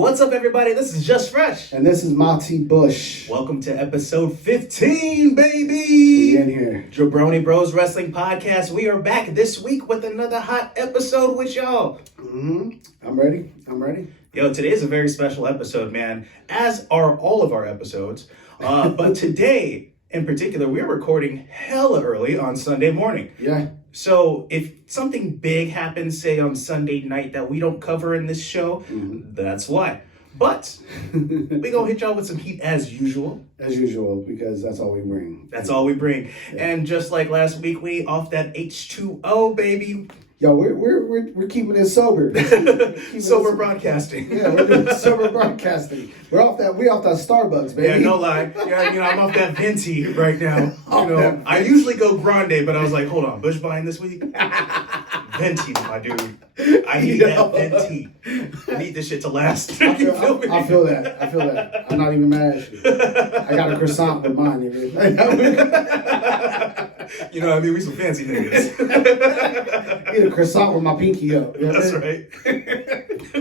What's up, everybody? This is Just Fresh. And this is Mickie Bush. Welcome to episode 15, baby. We in here. Jabroni Bros Wrestling Podcast. We are back this week with another hot episode with y'all. I'm ready. Yo, today is a very special episode, man, as are all of our episodes. But today, in particular, we're recording hella early on Sunday morning. Yeah. So if something big happens, say on Sunday night that we don't cover in this show, that's why. But we gonna hit y'all with some heat as usual. As usual, because that's all we bring. That's all we bring. Yeah. And just like last week, we off that H2O, baby. Yo, we're keeping it sober. Sober broadcasting. Yeah, we're doing sober broadcasting. We off that Starbucks, baby. Yeah, no lie. Yeah, I'm off that venti right now. I usually go grande, but I was like, hold on, Bush buying this week? Venti, my dude. I need that venti. I need this shit to last. I feel that. I'm not even mad at you. I got a croissant with mine. You know what I mean? We some fancy niggas. Get a croissant with my pinky up. You know That's right.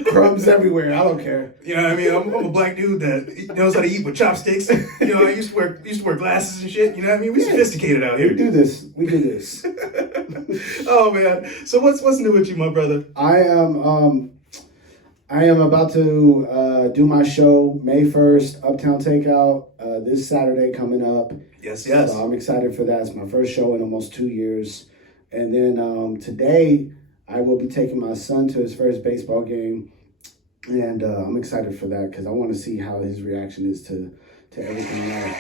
Crumbs everywhere. I don't care. You know what I mean? I'm a black dude that knows how to eat with chopsticks. You know, I used to wear glasses and shit. You know what I mean? We sophisticated out here. We do this. Oh man. So what's new with you, my brother? I am about to do my show May 1st, Uptown Takeout, this Saturday coming up. Yes. So I'm excited for that. It's my first show in almost 2 years. And then today I will be taking my son to his first baseball game. And I'm excited for that because I want to see how his reaction is to everything else.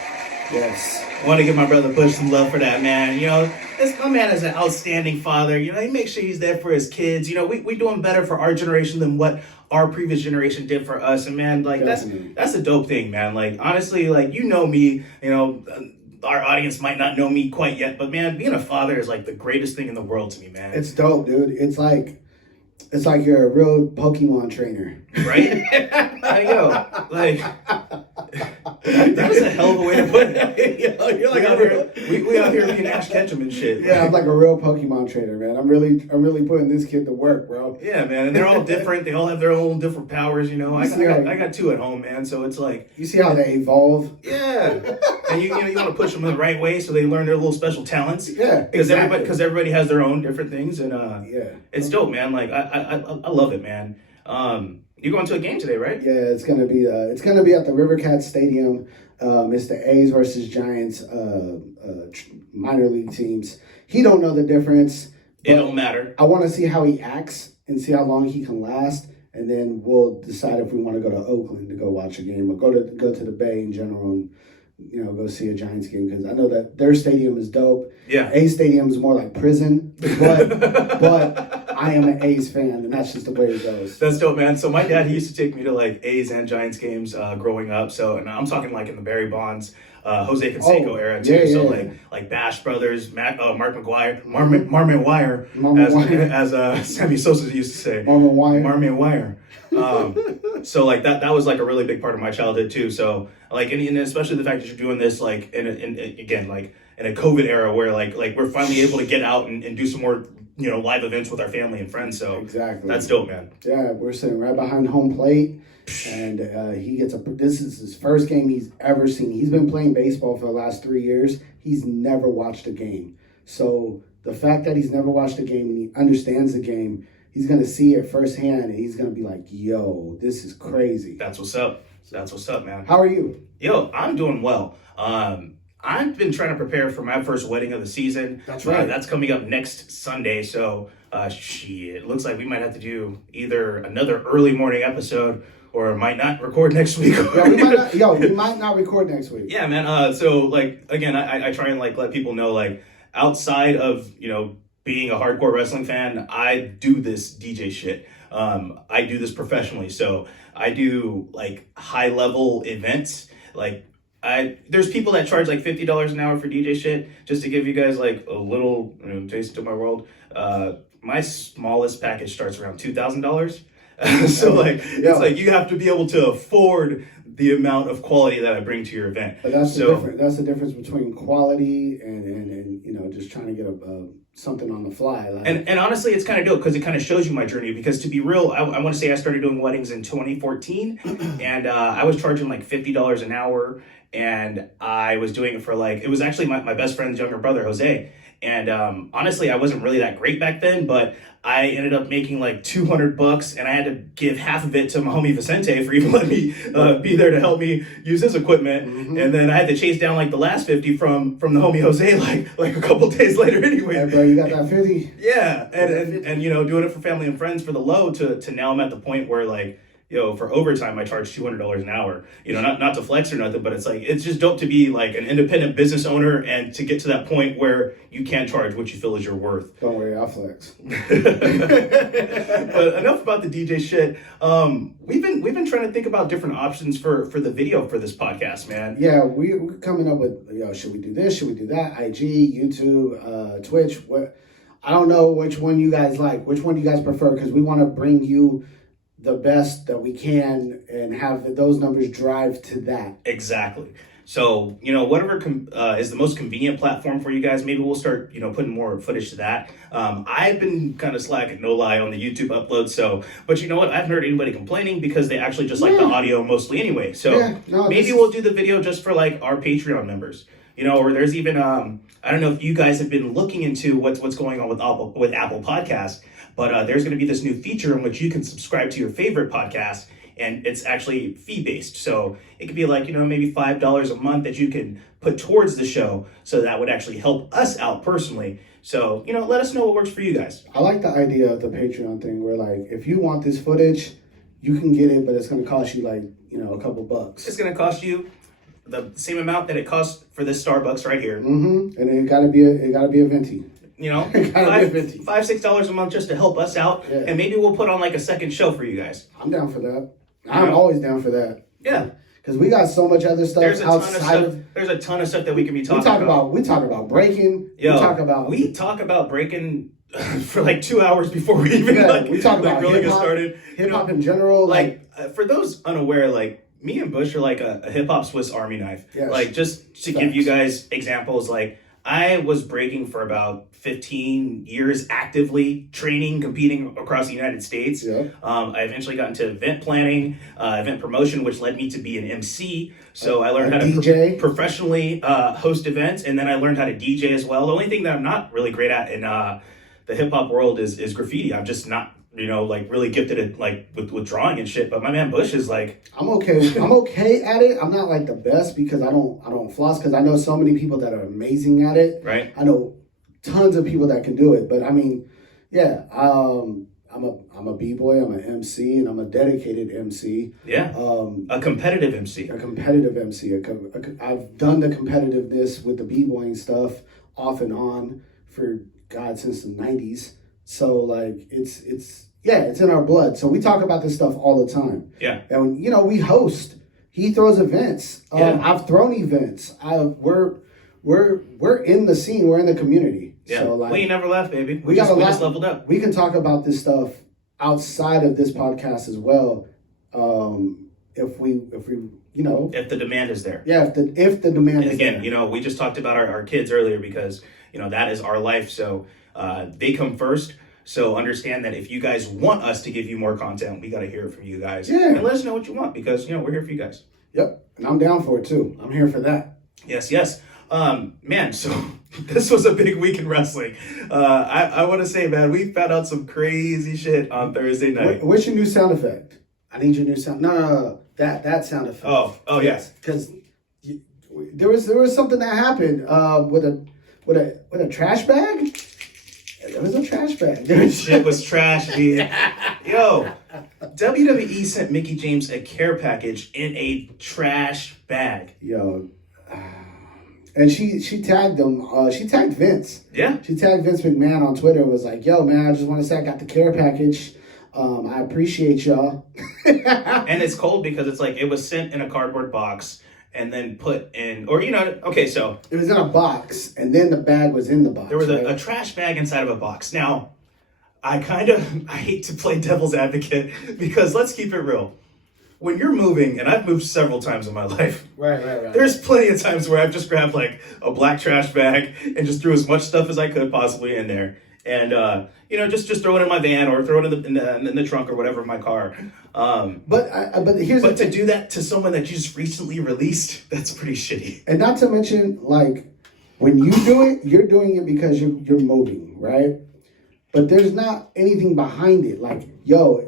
Yes. I want to give my brother Bush some love for that, man. You know, my man is an outstanding father. You know, he makes sure he's there for his kids. You know, we doing better for our generation than what our previous generation did for us. And man, like that's a dope thing, man. Like honestly, like you know me, you know, our audience might not know me quite yet, but man, being a father is like the greatest thing in the world to me, man. It's dope, dude. It's like you're a real Pokemon trainer. Right? I know. Like that was a hell of a way to put it. You're like out here, we out here being Ash Ketchum and shit. Yeah, I'm like a real Pokemon trainer, man. I'm really putting this kid to work, bro. Yeah, man, and they're all different. They all have their own different powers, you know. I got two at home, man. So it's like you see how they evolve. Yeah, and you want to push them in the right way so they learn their little special talents. Yeah, because everybody has their own different things, and it's dope, man. Like I love it, man. You're going to a game today, right? Yeah, it's gonna be at the Rivercat Stadium. It's the A's versus Giants minor league teams. He don't know the difference. It don't matter. I want to see how he acts and see how long he can last, and then we'll decide if we want to go to Oakland to go watch a game or go to the Bay in general and go see a Giants game because I know that their stadium is dope. Yeah, A's stadium is more like prison, but I am an A's fan, and that's just the way it goes. That's dope, man. So my dad, he used to take me to like A's and Giants games growing up. So, and I'm talking like in the Barry Bonds, Jose Canseco era too. Yeah, so like Bash Brothers, Mark McGuire, Marmon Wire, as Sammy Sosa used to say. Marmon Wire. So like that was like a really big part of my childhood too. So like, and especially the fact that you're doing this like in a COVID era where like we're finally able to get out and do some more live events with our family and friends. So exactly, that's dope, man. Yeah, we're sitting right behind home plate, and he gets this is his first game he's ever seen. He's been playing baseball for the last 3 years. He's never watched a game. So the fact that he's never watched a game and he understands the game, he's gonna see it firsthand, and he's gonna be like, "Yo, this is crazy." That's what's up. That's what's up, man. How are you? Yo, I'm doing well. I've been trying to prepare for my first wedding of the season. That's right. That's coming up next Sunday. So, it looks like we might have to do either another early morning episode or might not record next week. we might not record next week. Yeah, man. So, like, again, I try and, like, let people know, like, outside of, being a hardcore wrestling fan, I do this DJ shit. I do this professionally. So, I do, like, high-level events, like, there's people that charge like $50 an hour for DJ shit. Just to give you guys like a little taste into my world. My smallest package starts around $2,000. So like it's like you have to be able to afford the amount of quality that I bring to your event. But that's the difference between quality and you know, just trying to get something on the fly. Like. And honestly, it's kind of dope because it kind of shows you my journey. Because to be real, I want to say I started doing weddings in 2014, and I was charging like $50 an hour, and I was doing it for like, it was actually my best friend's younger brother, Jose. And honestly, I wasn't really that great back then, but I ended up making like $200, and I had to give half of it to my homie Vicente for even letting me be there to help me use his equipment. Mm-hmm. And then I had to chase down like the last 50 from the homie Jose like a couple days later anyway. Yeah, bro, you got that 50? Yeah, and you know, doing it for family and friends for the low to now I'm at the point where like, yo, for overtime, I charge $200 an hour. You know, not to flex or nothing, but it's like, it's just dope to be like an independent business owner and to get to that point where you can't charge what you feel is your worth. Don't worry, I'll flex. But enough about the DJ shit. We've been trying to think about different options for the video for this podcast, man. Yeah, we're coming up with, should we do this? Should we do that? IG, YouTube, Twitch. What? I don't know which one you guys like. Which one do you guys prefer? Because we want to bring you the best that we can and have those numbers drive to that. Exactly. So, you know, whatever is the most convenient platform for you guys, maybe we'll start, you know, putting more footage to that. I've been kind of slacking, no lie, on the YouTube upload. So, but you know what? I haven't heard anybody complaining because they actually just like the audio mostly anyway. So maybe we'll do the video just for like our Patreon members. You know, or there's even, I don't know if you guys have been looking into what's going on with Apple Podcasts, but there's going to be this new feature in which you can subscribe to your favorite podcast, and it's actually fee-based. So it could be like, you know, maybe $5 a month that you can put towards the show. So that would actually help us out personally. So, you know, let us know what works for you guys. I like the idea of the Patreon thing where, like, if you want this footage, you can get it, but it's going to cost you, like, you know, a couple bucks. It's going to cost you the same amount that it costs for this Starbucks right here. Mm-hmm. And it gotta be a venti. You know, $5-6 a month just to help us out, and maybe we'll put on like a second show for you guys. I'm down for that. I'm always down for that. Yeah, because we got so much other stuff there's a ton of stuff that we can be talking about. We talk about breaking. We talk about breaking for like 2 hours before we even we talk about really get started. Hip hop in general, for those unaware, like. Me and Bush are like a hip-hop Swiss Army knife. Yes. Like, just to give you guys examples, like, I was breaking for about 15 years actively, training, competing across the United States. Yeah. I eventually got into event planning, event promotion, which led me to be an MC. So I learned how to DJ. Professionally host events, and then I learned how to DJ as well. The only thing that I'm not really great at in the hip-hop world is graffiti. I'm just not, you know, like really gifted at like with drawing and shit. But my man Bush is like, I'm okay at it. I'm not like the best because I don't floss, because I know so many people that are amazing at it. Right. I know tons of people that can do it. But I mean, yeah, I'm a b-boy, I'm an MC, and I'm a dedicated MC. Yeah. A competitive MC. A competitive MC. I've done the competitiveness with the b-boying stuff off and on for since the 90s. So like it's in our blood. So we talk about this stuff all the time. Yeah. And you know, we host. He throws events. I've thrown events. We're in the scene. We're in the community. Yeah. So like, we ain't never left, baby. We just leveled up. We can talk about this stuff outside of this podcast as well. If we you know, if the demand is there. Yeah. If the demand is again, there. you know, we just talked about our kids earlier because, you know, that is our life. So they come first. So understand that if you guys want us to give you more content, we got to hear it from you guys. Yeah. And let us know what you want because, you know, we're here for you guys. Yep. And I'm down for it too. I'm here for that. Yes. Man, so this was a big week in wrestling. I want to say, man, we found out some crazy shit on Thursday night. What's your new sound effect? I need your new sound. No. That sound effect. Oh, yes. Because there was something that happened with a trash bag. It was a trash bag. Shit was trash, dude. Yo, WWE sent Mickie James a care package in a trash bag. Yo. And she tagged him. She tagged Vince. Yeah. She tagged Vince McMahon on Twitter and was like, yo, man, I just want to say I got the care package. I appreciate y'all. And it's cold because it's like it was sent in a cardboard box and then put in, or, you know, okay, so. It was in a box, and then the bag was in the box. There was a trash bag inside of a box. Now, I hate to play devil's advocate because let's keep it real. when you're moving, and I've moved several times in my life. Right. There's plenty of times where I've just grabbed like a black trash bag and just threw as much stuff as I could possibly in there, and just throw it in my van or throw it in the trunk or whatever of my car. But here's the thing. To do that to someone that you just recently released, that's pretty shitty. And not to mention, like, when you do it, you're doing it because you're moving, right? But there's not anything behind it. Like, yo,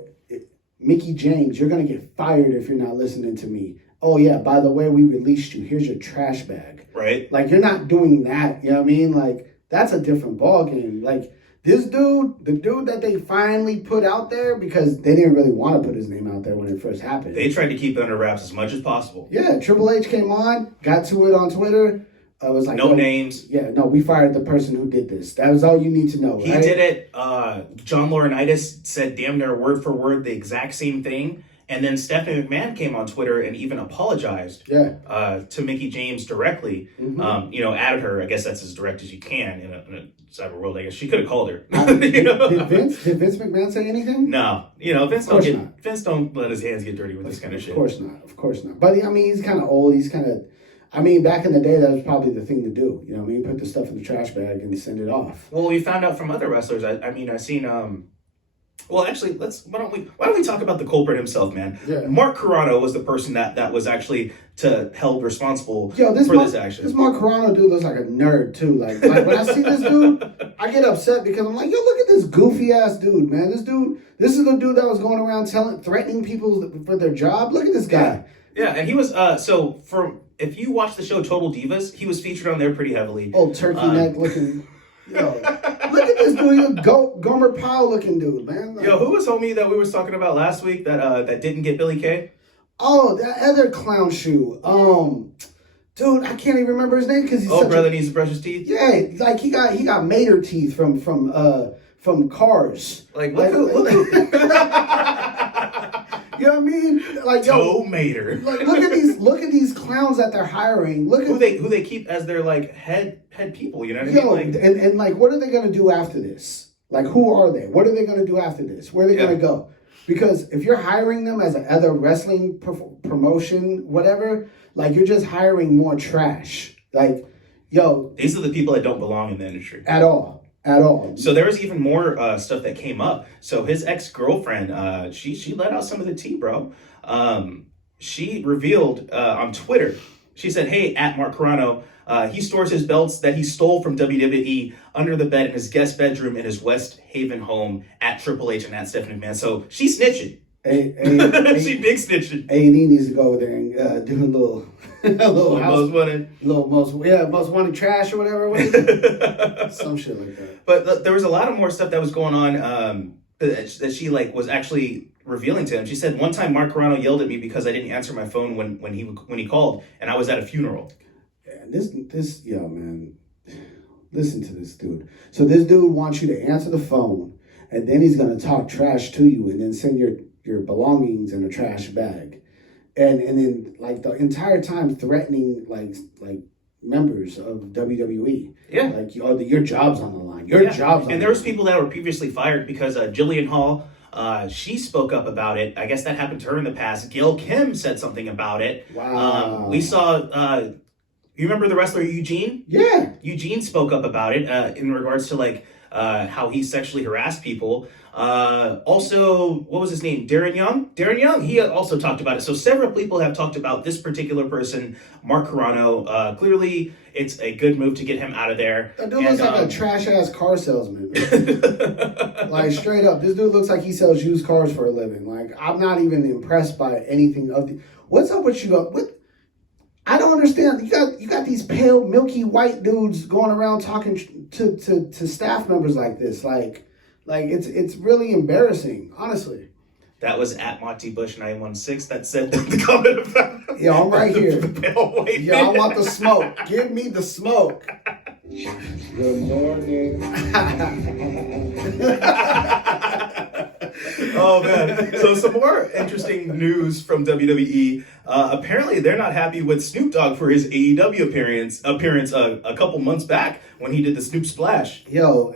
Mickie James, you're going to get fired if you're not listening to me. Oh, yeah, by the way, we released you. Here's your trash bag. Right. Like, you're not doing that. You know what I mean? Like, that's a different ballgame. Like, this dude, the dude that they finally put out there, because they didn't really want to put his name out there when it first happened. They tried to keep it under wraps as much as possible. Yeah, Triple H came on, got to it on Twitter. I was like, no names. Yeah, no, we fired the person who did this. That was all you need to know, right? He did it. John Laurinaitis said damn near word for word the exact same thing. And then Stephanie McMahon came on Twitter and even apologized to Mickie James directly. Mm-hmm. Added her. I guess that's as direct as you can in a cyber world. I guess she could have called her. Did Vince McMahon say anything? No. Vince don't let his hands get dirty with this kind of shit. Of course not. But I mean, he's kind of old. He's kind of. I mean, back in the day, that was probably the thing to do. You know what I mean? Put the stuff in the trash bag and send it off. Well, we found out from other wrestlers. I seen. Well, actually, why don't we talk about the culprit himself, man? Yeah. Mark Carrano was the person that was actually held responsible for this action. This Mark Carrano dude looks like a nerd too. Like when I see this dude, I get upset because I'm like, yo, look at this goofy ass dude, man. This is the dude that was going around threatening people for their job. Look at this guy. Yeah, and he was if you watch the show Total Divas, he was featured on there pretty heavily. Old turkey neck looking. Yo, look at this dude, Gomer Pyle looking dude, man. Yo, who was homie that we was talking about last week that didn't get Billy Kay? Oh, that other clown shoe. Dude, I can't even remember his name because he's brother needs to brush his teeth. Yeah, like he got mater teeth from Cars. Like look. You know what I mean? Like Toe Mater. Like look at these clowns that they're hiring. Look at who they keep as their like head people. You know what I mean? Like, and like, what are they gonna do after this? Like, who are they? What are they gonna do after this? Where are they gonna go? Because if you're hiring them as another wrestling promotion, whatever, like you're just hiring more trash. Like, yo, these are the people that don't belong in the industry at all. So there was even more stuff that came up. So his ex-girlfriend, she let out some of the tea, bro. She revealed on Twitter, she said, hey, at Mark Carrano, he stores his belts that he stole from WWE under the bed in his guest bedroom in his West Haven home at Triple H and at Stephanie McMahon. So she's snitching. She big snitching. A&E needs to go over there and do a little most wanted trash or whatever. Some shit like that. But there was a lot of more stuff that was going on that she like was actually revealing to him. She said one time Mark Carrano yelled at me because I didn't answer my phone when he called and I was at a funeral. Yeah, man. Listen to this dude. So this dude wants you to answer the phone, and then he's gonna talk trash to you, and then send your belongings in a trash bag, and then like the entire time threatening like members of WWE. Yeah, like your job's on the line. Your job's on. And there was people that were previously fired because Jillian Hall. She spoke up about it. I guess that happened to her in the past. Gail Kim said something about it. Wow. We saw. You remember the wrestler Eugene? Yeah. Eugene spoke up about it in regards to like how he sexually harassed people. Also, what was his name? Darren Young? Darren Young, he also talked about it. So several people have talked about this particular person, Mark Carrano. Clearly, it's a good move to get him out of there. That dude looks like a trash-ass car salesman. Like, straight up. This dude looks like he sells used cars for a living. Like, I'm not even impressed by anything of the... What's up with you? I don't understand. You got these pale, milky white dudes going around talking to staff members like this. Like it's really embarrassing, honestly. That was at Monty Bush 916 that said the comment about. Yeah, I'm right here. The pale white I want the smoke. Give me the smoke. Good morning. Oh man! So some more interesting news from WWE. Apparently, they're not happy with Snoop Dogg for his AEW appearance a couple months back when he did the Snoop Splash. Yo,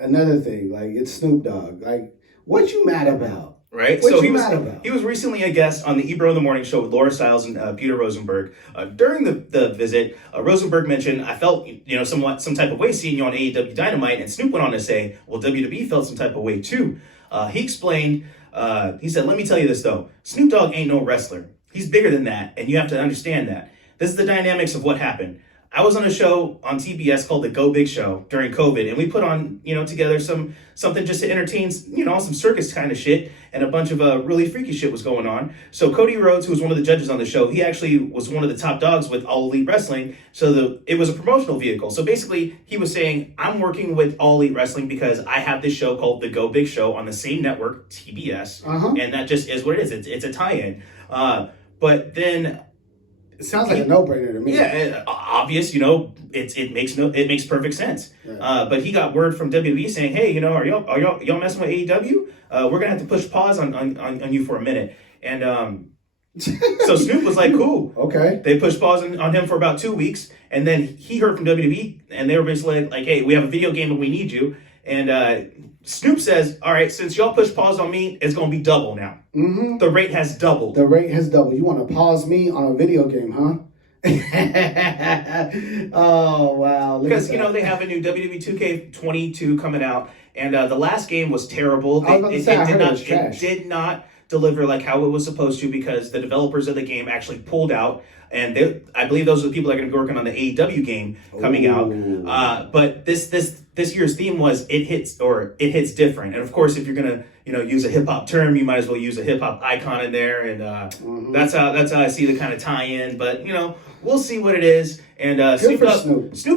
another thing, like it's Snoop Dogg. Like, what you mad about? Right? What So you mad about? he was recently a guest on the Ebro in the Morning Show with Laura Stiles and Peter Rosenberg. During the visit, Rosenberg mentioned, I felt, some type of way seeing you on AEW Dynamite, and Snoop went on to say, well, WWE felt some type of way too. He explained, he said, let me tell you this though, Snoop Dogg ain't no wrestler. He's bigger than that, and you have to understand that. This is the dynamics of what happened. I was on a show on TBS called The Go Big Show during COVID, and we put on, together something just to entertain, some circus kind of shit, and a bunch of really freaky shit was going on. So Cody Rhodes, who was one of the judges on the show, he actually was one of the top dogs with All Elite Wrestling. So it was a promotional vehicle. So basically, he was saying, I'm working with All Elite Wrestling because I have this show called The Go Big Show on the same network, TBS, and that just is what it is. It's a tie-in. But then it sounds like a no-brainer to me. Yeah, obvious. It makes perfect sense. Yeah. But he got word from WWE saying, "Hey, are y'all messing with AEW? We're gonna have to push pause on you for a minute." And so Snoop was like, "Cool, okay." They pushed pause on him for about 2 weeks, and then he heard from WWE, and they were basically like, "Hey, we have a video game and we need you." And Snoop says, "All right, since y'all pushed pause on me, it's gonna be double now. Mm-hmm. The rate has doubled. The rate has doubled. You want to pause me on a video game, huh?" Oh wow! Because they have a new WWE 2K22 coming out, and the last game was terrible. It did not deliver like how it was supposed to, because the developers of the game actually pulled out, and I believe those are the people that are going to be working on the AEW game coming out. But this year's theme was it hits different, and of course, if you're gonna use a hip hop term, you might as well use a hip hop icon in there, and that's how I see the kind of tie-in. But we'll see what it is. And Snoop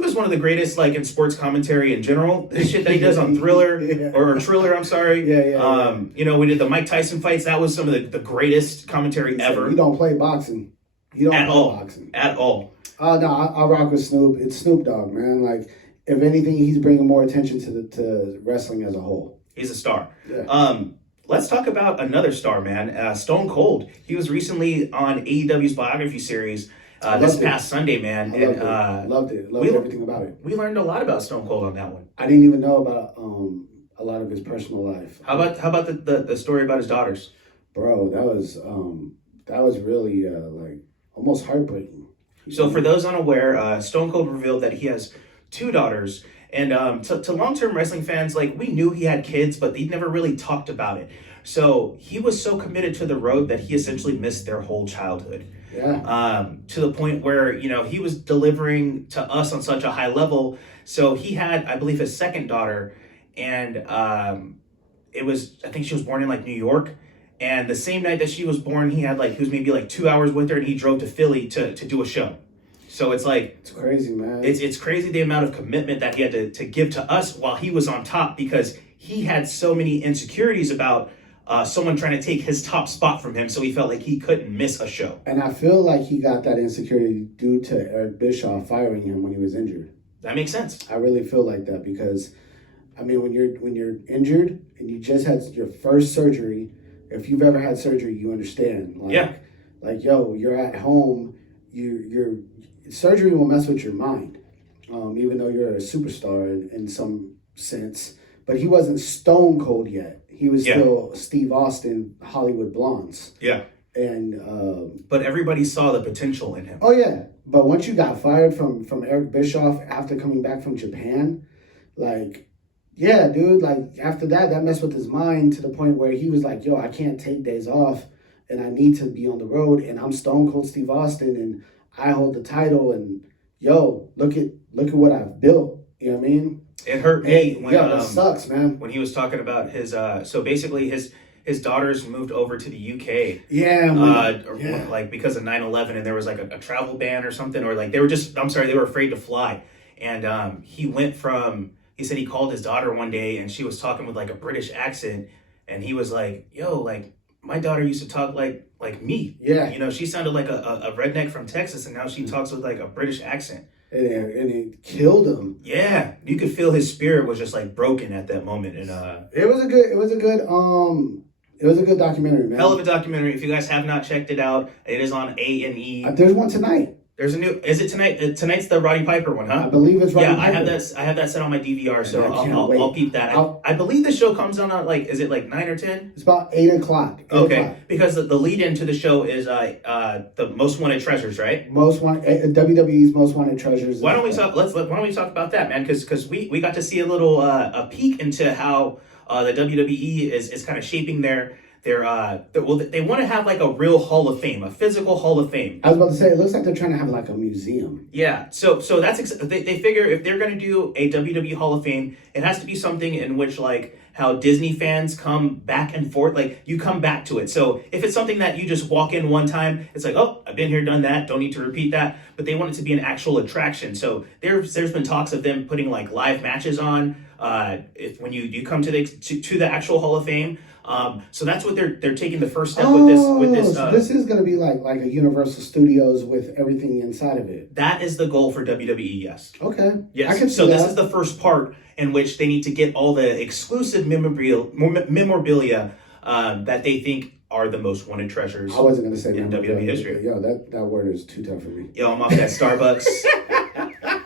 is one of the greatest, like, in sports commentary in general. The shit that he does on Thriller or Triller, I'm sorry. Yeah. We did the Mike Tyson fights. That was some of the greatest commentary ever. You don't play boxing. You don't play boxing at all. No, I rock with Snoop. It's Snoop Dogg, man. Like, if anything, he's bringing more attention to wrestling as a whole. He's a star. Yeah. Let's talk about another star, man. Stone Cold. He was recently on AEW's Biography series this past Sunday, man. Loved it. Loved everything about it. We learned a lot about Stone Cold on that one. I didn't even know about a lot of his personal life. How about the story about his daughters? Bro, that was really like almost heartbreaking. So for those unaware, Stone Cold revealed that he has 2 daughters. And to long-term wrestling fans, like, we knew he had kids, but he never really talked about it. So he was so committed to the road that he essentially missed their whole childhood. Yeah. To the point where, he was delivering to us on such a high level. So he had, I believe, his second daughter, and I think she was born in like New York. And the same night that she was born, he was maybe 2 hours with her, and he drove to Philly to do a show. So it's like, it's crazy, man. It's crazy the amount of commitment that he had to give to us while he was on top, because he had so many insecurities about someone trying to take his top spot from him. So he felt like he couldn't miss a show. And I feel like he got that insecurity due to Eric Bischoff firing him when he was injured. That makes sense. I really feel like that because, I mean, when you're injured and you just had your first surgery, if you've ever had surgery, you understand. You're at home, your surgery will mess with your mind, even though you're a superstar in some sense. But he wasn't Stone Cold yet. He was still Steve Austin, Hollywood Blondes. Yeah. And but everybody saw the potential in him. Oh yeah. But once you got fired from Eric Bischoff after coming back from Japan, after that messed with his mind to the point where he was like, yo, I can't take days off and I need to be on the road, and I'm Stone Cold Steve Austin and I hold the title, and yo, look at what I've built. You know what I mean? It hurt me when it sucks, man. When he was talking about his so basically his daughters moved over to the UK. Because of 9/11, and there was like a travel ban or something, or like they were afraid to fly. And he said he called his daughter one day and she was talking with like a British accent, and he was like, yo, like, my daughter used to talk like me. Yeah. She sounded like a redneck from Texas, and now she talks with like a British accent. And it killed him. Yeah. You could feel his spirit was just like broken at that moment. And it was a good documentary, man. Hell of a documentary. If you guys have not checked it out, it is on A&E. There's one tonight. There's a new. Is it tonight? Tonight's the Roddy Piper one, huh? I believe it's Roddy Yeah, Piper. I have that set on my DVR, so I'll peep that. I'll- I believe the show comes on at like, is it like 9 or 10? It's about 8 o'clock. Okay, because the lead into the show is the Most Wanted Treasures, right? WWE's Most Wanted Treasures. Why don't we talk? Why don't we talk about that, man? Because we got to see a little a peek into how the WWE is kind of shaping their well, they want to have like a real Hall of Fame, a physical Hall of Fame. I was about to say, it looks like they're trying to have like a museum. Yeah, so that's they figure if they're going to do a WWE Hall of Fame, it has to be something in which like how Disney fans come back and forth, like you come back to it. So if it's something that you just walk in one time, it's like, oh, I've been here, done that, don't need to repeat that. But they want it to be an actual attraction. So there's been talks of them putting like live matches on if when you come to the actual Hall of Fame. So that's what they're taking the first step with this. So this is going to be like a Universal Studios with everything inside of it. That is the goal for WWE. Yes. Okay. Yes. I can see so that. This is the first part in which they need to get all the exclusive memorabilia that they think are the most wanted treasures. I wasn't going to say in WWE history. Yo, that word is too tough for me. Yo, I'm off that Starbucks.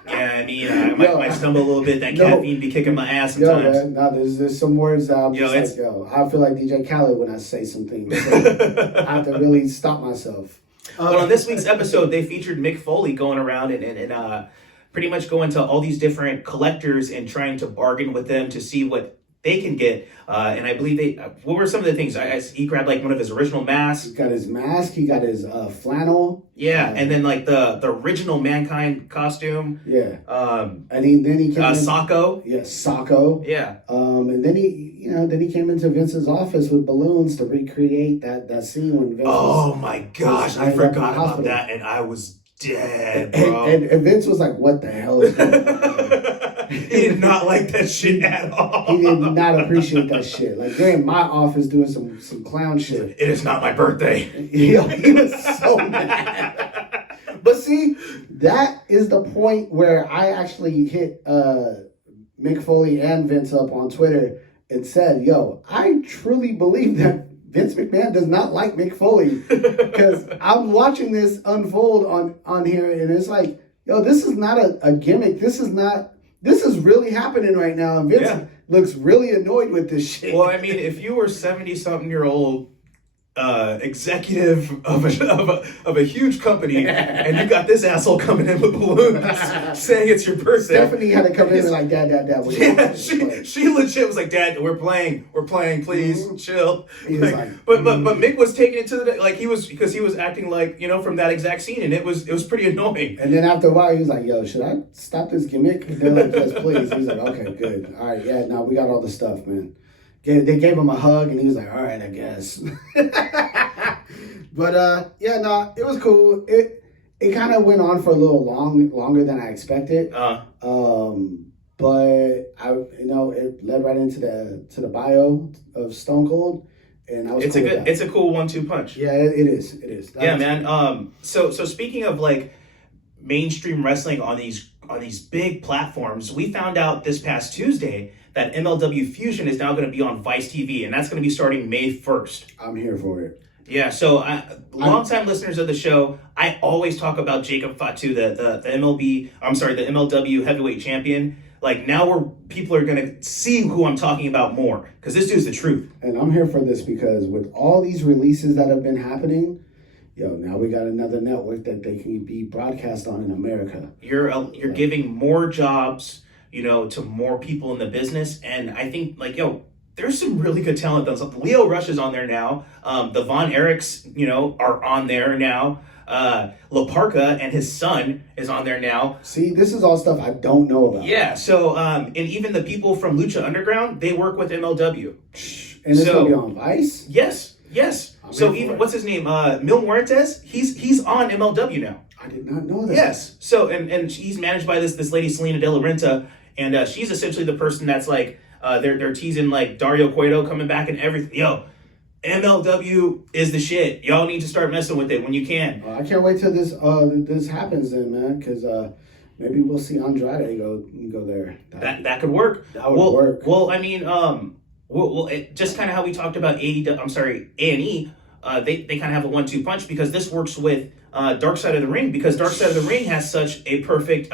Yeah, I mean, I might stumble a little bit. That caffeine be kicking my ass sometimes. Yo, man, now there's some words that I'm just like, I feel like DJ Khaled when I say some things. So I have to really stop myself. But on this week's episode, they featured Mick Foley going around and pretty much going to all these different collectors and trying to bargain with them to see what they can get. And I believe what were some of the things? He grabbed like one of his original masks. He got his mask. He got his flannel. Yeah, and then like the original Mankind costume. Yeah. And then he came Sacco. Yeah, Sacco. Yeah. And then he came into Vince's office with balloons to recreate that scene when Vince. Oh my gosh, I forgot about that, and I was dead, bro. And Vince was like, "What the hell is going on?" He did not like that shit at all. He did not appreciate that shit. Like, you're in my office doing some clown shit. It is not my birthday. He was so mad. But see, that is the point where I actually hit Mick Foley and Vince up on Twitter and said, yo, I truly believe that Vince McMahon does not like Mick Foley. Because I'm watching this unfold on here, and it's like, yo, this is not a gimmick. This is really happening right now. And Vince looks really annoyed with this shit. Well, I mean, if you were 70-something-year-old executive of a huge company, and you got this asshole coming in with balloons saying it's your birthday. Stephanie had to come in and like, Dad. Yeah, she legit was like, Dad, we're playing, please, chill. Like, but Mick was taking it to the like because he was acting like from that exact scene, and it was pretty annoying. And then after a while, he was like, yo, should I stop this gimmick? And they're like, yes, please. He's like, okay, good. All right, yeah, no, we got all the stuff, man. They gave him a hug, and he was like, all right, I guess. But, it was cool. It kind of went on for a little longer than I expected. But it led right into the bio of Stone Cold, and I was. It's a cool 1-2 punch. Yeah, it is. Man. So speaking of like mainstream wrestling on these big platforms, we found out this past Tuesday that MLW Fusion is now going to be on Vice TV, and that's going to be starting May 1st. I'm here for it. Yeah, so longtime listeners of the show, I always talk about Jacob Fatu, the MLW heavyweight champion. Like, now people are going to see who I'm talking about more, because this dude's the truth. And I'm here for this because with all these releases that have been happening, now we got another network that they can be broadcast on in America. You're giving more jobs, to more people in the business, and I think there's some really good talent. Leo Rush is on there now. The Von Erichs, are on there now. La Parka and his son is on there now. See, this is all stuff I don't know about. Yeah, so and even the people from Lucha Underground, they work with MLW. And it's gonna be on Vice? Yes. So even what's his name? Mil Muertes, he's on MLW now. I did not know that. Yes. So and she's managed by this lady Selena De La Renta, and she's essentially the person that's like they're teasing like Dario Cueto coming back and everything. Yo, MLW is the shit. Y'all need to start messing with it when you can. I can't wait till this happens then, man, because maybe we'll see Andrade go there. That could work. That would work. Well, I mean, just kind of how we talked about A&E. They kind of have a 1-2 punch because this works with Dark Side of the Ring, because Dark Side of the Ring has such a perfect,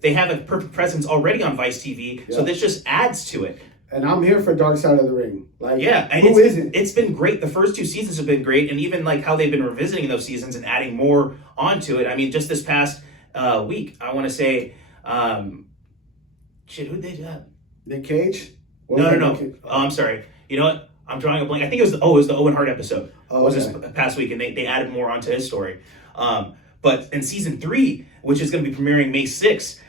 they have a perfect presence already on Vice TV, so this just adds to it. And I'm here for Dark Side of the Ring. Like, yeah, and who isn't? It's been great. The first 2 seasons have been great, and even like how they've been revisiting those seasons and adding more onto it. I mean, just this past week, I want to say, who did that? Nick Cage? No. Oh, I'm sorry. You know what? I'm drawing a blank. I think it was the Owen Hart episode. Oh, it was this past week, and they added more onto his story. But in season 3, which is going to be premiering May 6th,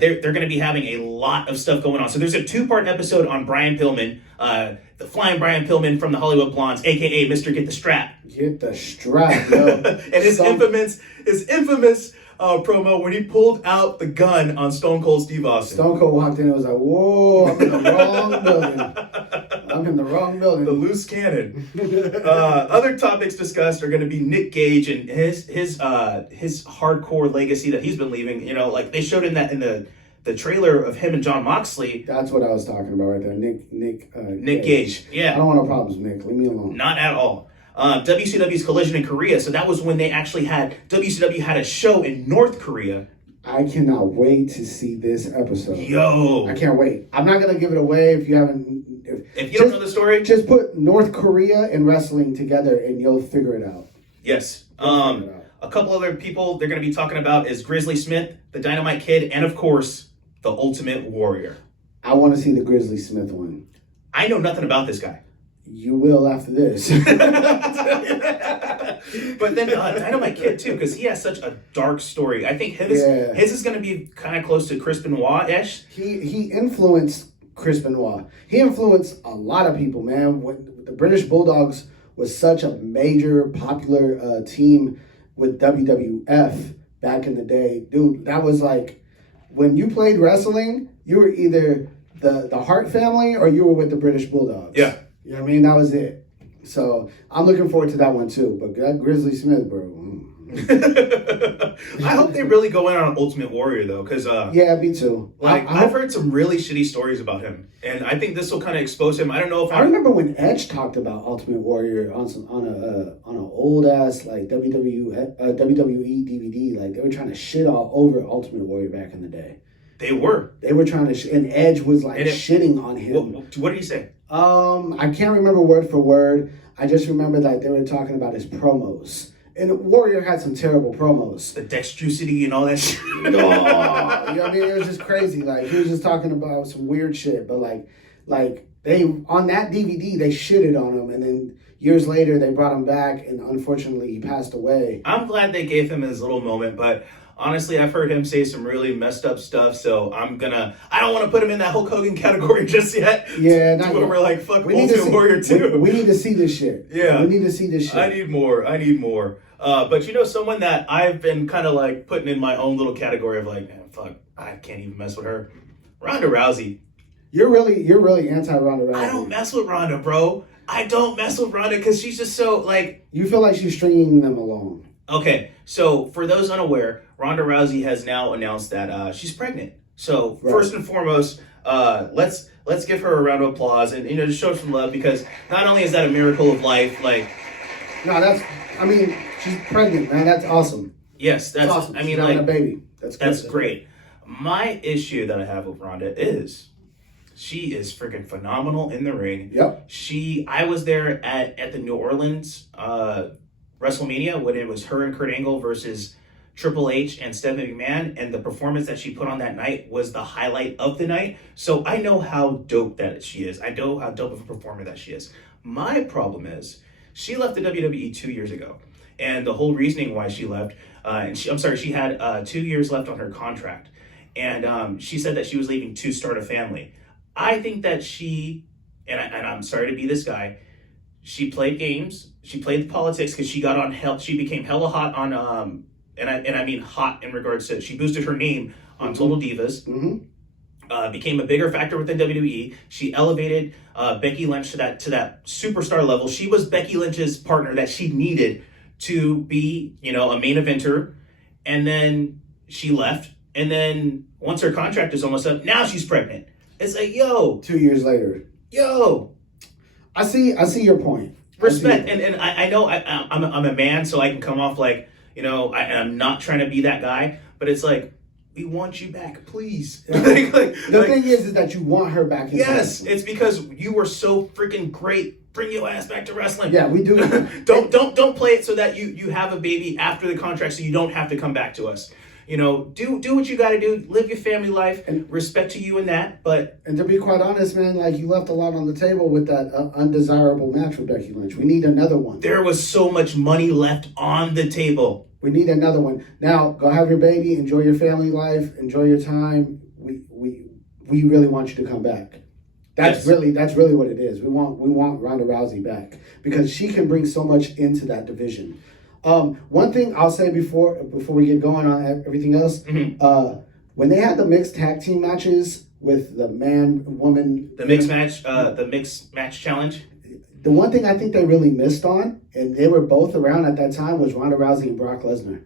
they're going to be having a lot of stuff going on. So there's a 2-part episode on Brian Pillman, the flying Brian Pillman from the Hollywood Blondes, aka Mr. Get the Strap. Get the strap, yo. And his infamous promo when he pulled out the gun on Stone Cold Steve Austin. Stone Cold walked in and was like, "Whoa, I'm in the wrong building. I'm in the wrong building." The loose cannon. Other topics discussed are going to be Nick Gage and his hardcore legacy that he's been leaving. You know, like they showed in the trailer of him and Jon Moxley. That's what I was talking about right there. Nick Gage. Yeah. I don't want no problems, Nick. Leave me alone. Not at all. WCW's Collision in Korea. So that was when they actually WCW had a show in North Korea. I cannot wait to see this episode. Yo. I can't wait. I'm not going to give it away if you haven't. If you don't know the story, just put North Korea and wrestling together and you'll figure it out. Yes. A couple other people they're going to be talking about is Grizzly Smith, the Dynamite Kid, and of course, the Ultimate Warrior. I want to see the Grizzly Smith one. I know nothing about this guy. You will after this. But then Dynamite Kid too, because he has such a dark story. I think his is going to be kind of close to Chris Benoit-ish. He influenced Chris Benoit. He influenced a lot of people, man. When the British Bulldogs was such a major, popular team with WWF back in the day. Dude, that was like, when you played wrestling, you were either the Hart family or you were with the British Bulldogs. Yeah. You know what I mean? That was it. So I'm looking forward to that one too. But that Grizzly Smith, bro. I hope they really go in on Ultimate Warrior though, because yeah, me too. Like I've heard some really shitty stories about him, and I think this will kind of expose him. I don't know if I remember when Edge talked about Ultimate Warrior on an old ass like WWE DVD. Like they were trying to shit all over Ultimate Warrior back in the day. They were trying to, and Edge was like shitting on him. What did he say? I can't remember word for word. I just remember that they were talking about his promos. And Warrior had some terrible promos. The dextrosity and all that shit. You know what I mean? It was just crazy. Like, he was just talking about some weird shit. But, like they, on that DVD, they shitted on him. And then years later, they brought him back. And unfortunately, he passed away. I'm glad they gave him his little moment. But honestly, I've heard him say some really messed up stuff. So I don't want to put him in that Hulk Hogan category just yet. Yeah, not yet. We're like, fuck Ultimate Warrior 2. We need to see this shit. Yeah. We need to see this shit. I need more. But you know, someone that I've been kind of like putting in my own little category of like, man, fuck, I can't even mess with her. Ronda Rousey. You're really anti Ronda Rousey. I don't mess with Ronda, bro. I don't mess with Ronda because she's just so like. You feel like she's stringing them along. Okay, so for those unaware, Ronda Rousey has now announced that she's pregnant. So first and foremost, let's give her a round of applause and just show some love, because not only is that a miracle of life, like. No, she's pregnant, man. That's awesome. That's awesome. I mean, she's having like a baby. That's great. My issue that I have with Ronda is she is freaking phenomenal in the ring. Yep. I was there at the New Orleans WrestleMania when it was her and Kurt Angle versus Triple H and Stephanie McMahon, and the performance that she put on that night was the highlight of the night. So I know how dope that she is. I know how dope of a performer that she is. My problem is she left the WWE 2 years ago, and the whole reasoning why she left, she had 2 years left on her contract, and she said that she was leaving to start a family. I think that and I'm sorry to be this guy, she played games, she played politics because she got on she became hella hot on and I mean hot in regards to, she boosted her name on Total Divas. Mm-hmm. Became a bigger factor within WWE. She elevated Becky Lynch to that superstar level. She was Becky Lynch's partner that she needed to be, a main eventer. And then she left. And then once her contract is almost up, now she's pregnant. It's like, yo. 2 years later. Yo. I see your point. Respect. And I know I'm a man, so I can come off like, You know, I'm not trying to be that guy, but it's like, we want you back, please. Yeah. The thing is that you want her back. Yes, it's because you were so freaking great. Bring your ass back to wrestling. Yeah, we do. don't play it so that you have a baby after the contract, so you don't have to come back to us. You know, do what you got to do. Live your family life, and respect to you in that. And to be quite honest, man, like you left a lot on the table with that undesirable match with Becky Lynch. We need another one. There was so much money left on the table. We need another one. Now, go have your baby, enjoy your family life, enjoy your time. We really want you to come back. That's really what it is. We want Ronda Rousey back because she can bring so much into that division. One thing I'll say before we get going on everything else, when they had the mixed tag team matches with the man-woman... The mixed match challenge? The one thing I think they really missed on, and they were both around at that time, was Ronda Rousey and Brock Lesnar.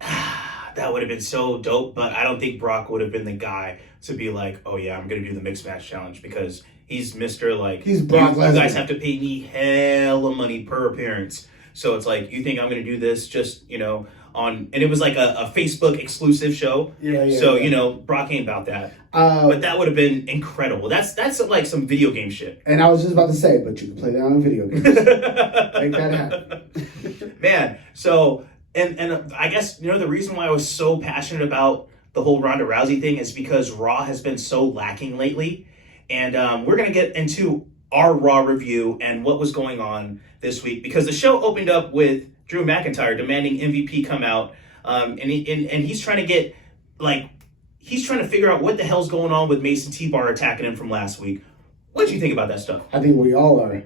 That would have been so dope, but I don't think Brock would have been the guy to be like, oh yeah, I'm going to do the mixed match challenge because he's Mr. like... He's Brock Lesnar. You guys have to pay me hella money per appearance. So it's like, you think I'm going to do this just, you know, and it was like a Facebook exclusive show. Yeah. So, you know, Brock ain't about that. But that would have been incredible. That's like some video game shit. And I was just about to say, but you can play that on video games. Make that happen. Man, so, and I guess, you know, the reason why I was so passionate about the whole Ronda Rousey thing is because Raw has been so lacking lately. And we're going to get into our Raw review and what was going on this week, because the show opened up with Drew McIntyre demanding MVP come out, and he's trying to get, like, he's trying to figure out what the hell's going on with Mason T-Bar attacking him from last week. What do you think about that stuff? I think we all are.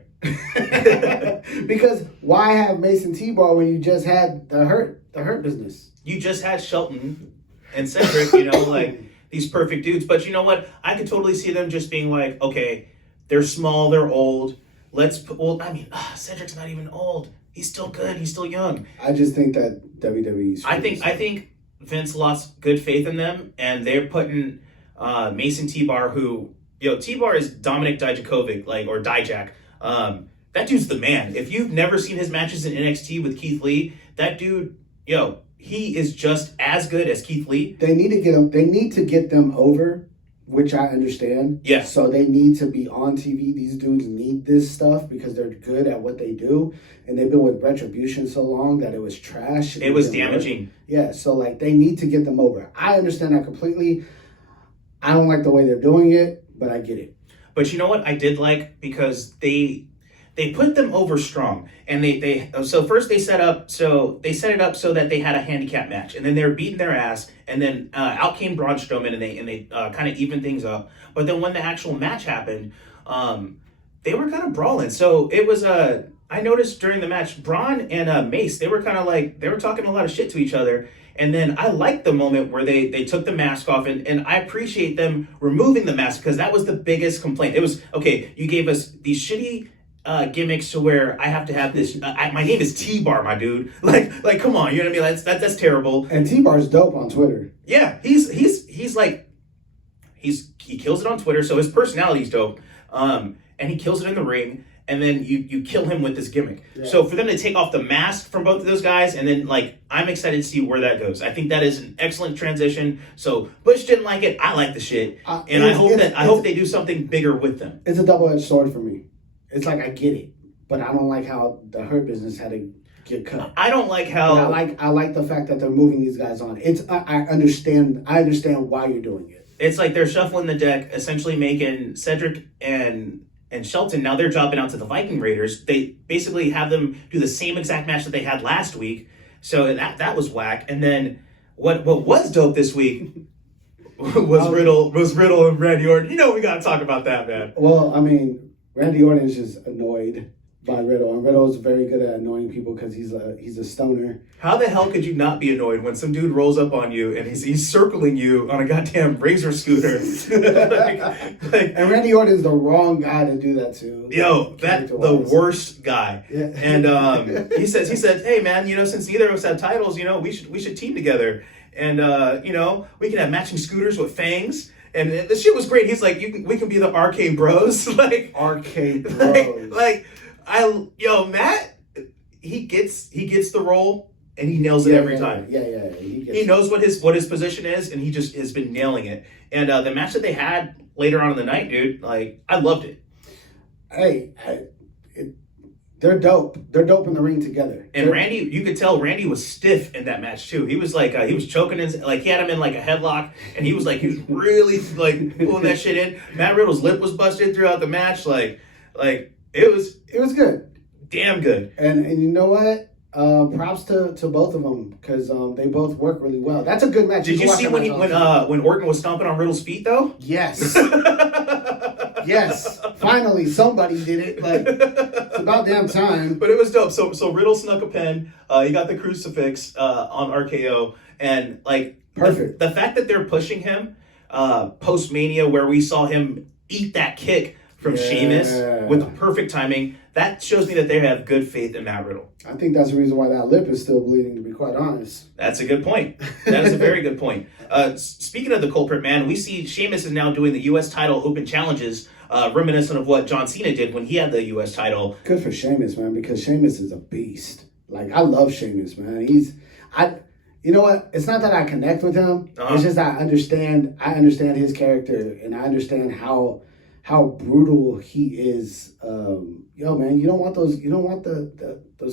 Because why have Mason T-Bar when you just had the hurt business? You just had Shelton and Cedric, you know, like these perfect dudes. But you know what? I could totally see them just being like, okay, they're small, they're old. Cedric's not even old. He's still good. He's still young. I just think that WWE's... I think Vince lost good faith in them, and they're putting Mason T-Bar, who... Yo, T-Bar is Dominic Dijakovic, or Dijak. That dude's the man. If you've never seen his matches in NXT with Keith Lee, that dude, he is just as good as Keith Lee. They need to get them over, which I understand. Yeah. So they need to be on TV. These dudes need this stuff because they're good at what they do. And they've been with Retribution so long that it was trash. It was damaging. Yeah, so they need to get them over. I understand that completely. I don't like the way they're doing it, but I get it. But you know what I did like? Because they put them over strong. And so first they set it up so that they had a handicap match. And then they were beating their ass. And then out came Braun Strowman and they kind of evened things up. But then when the actual match happened, they were kind of brawling. So it was I noticed during the match, Braun and Mace, they were kind of they were talking a lot of shit to each other. And then I liked the moment where they took the mask off, and I appreciate them removing the mask because that was the biggest complaint. It was, okay, you gave us these shitty gimmicks to where I have to have this. My name is T-Bar, my dude. Like, come on, you know what I mean? That's terrible. And T-Bar's dope on Twitter. Yeah, he kills it on Twitter, so his personality's dope. And he kills it in the ring. And then you kill him with this gimmick. Yeah. So for them to take off the mask from both of those guys, and then I'm excited to see where that goes. I think that is an excellent transition. So Bush didn't like it. I like the shit, and I hope they do something bigger with them. It's a double-edged sword for me. It's I get it, but I don't like how the Hurt Business had to get cut. I don't like how. I like the fact that they're moving these guys on. I understand why you're doing it. It's like they're shuffling the deck, essentially making Cedric and Shelton, now they're dropping out to the Viking Raiders. They basically have them do the same exact match that they had last week. So that was whack. And then what was dope this week was Riddle and Randy Orton. You know we got to talk about that, man. Well, I mean, Randy Orton is just annoyed by Riddle, and Riddle is very good at annoying people because he's a stoner. How the hell could you not be annoyed when some dude rolls up on you and he's circling you on a goddamn razor scooter? And Randy Orton's the wrong guy to do that to. Yo, the worst guy. Yeah. And he said, hey man, since neither of us have titles, we should team together, and we can have matching scooters with fangs. And the shit was great. He's like, we can be the Arcade Bros. Arcade Bros. Matt, he gets the role. and he nails it every time. Yeah. He knows what his position is, and he just has been nailing it. And the match that they had later on in the night, dude, like, I loved it. Hey, they're dope. They're dope in the ring together. And Randy, you could tell Randy was stiff in that match too. He was like, he was choking in, like he had him in like a headlock, and he was really like pulling that shit in. Matt Riddle's lip was busted throughout the match. Like it was good, damn good. And you know what? Props to both of them because they both work really well. That's a good match. Did you see when Orton was stomping on Riddle's feet though? Yes. Yes. Finally, somebody did it. Like, it's about damn time. But it was dope. So Riddle snuck a pin. He got the crucifix on RKO, and like perfect. The fact that they're pushing him post Mania, where we saw him eat that kick from Sheamus with the perfect timing, that shows me that they have good faith in Matt Riddle. I think that's the reason why that lip is still bleeding, to be quite honest. That's a good point. That is a very good point. Speaking of the culprit, man, we see Sheamus is now doing the U.S. title open challenges, reminiscent of what John Cena did when he had the U.S. title. Good for Sheamus, man, because Sheamus is a beast. Like, I love Sheamus, man. You know what? It's not that I connect with him. It's just I understand his character, and I understand how brutal he is. Man, you don't want those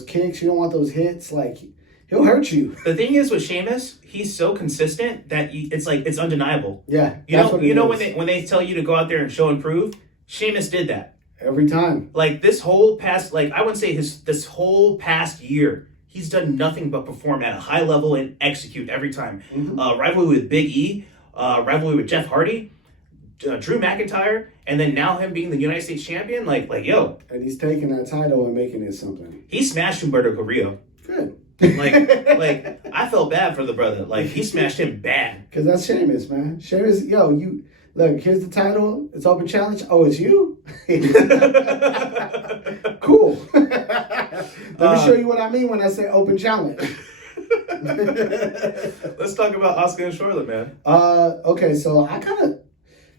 kicks, you don't want those hits. Like, he'll hurt you. The thing is with Sheamus, he's so consistent that it's undeniable. Yeah, when they tell you to go out there and show and prove, Sheamus did that every time. Like this whole past, like I wouldn't say this whole past year, he's done nothing but perform at a high level and execute every time. Mm-hmm. Rivalry with Big E, rivalry with Jeff Hardy, Drew McIntyre, and then now him being the United States champion, like yo. And he's taking that title and making it something. He smashed Humberto Carrillo. Good. like I felt bad for the brother. Like he smashed him bad. Cause that's Sheamus, man. Sheamus, you look. Here's the title. It's open challenge. Oh, it's you. Cool. Let me show you what I mean when I say open challenge. Let's talk about Asuka and Charlotte, man. Okay, so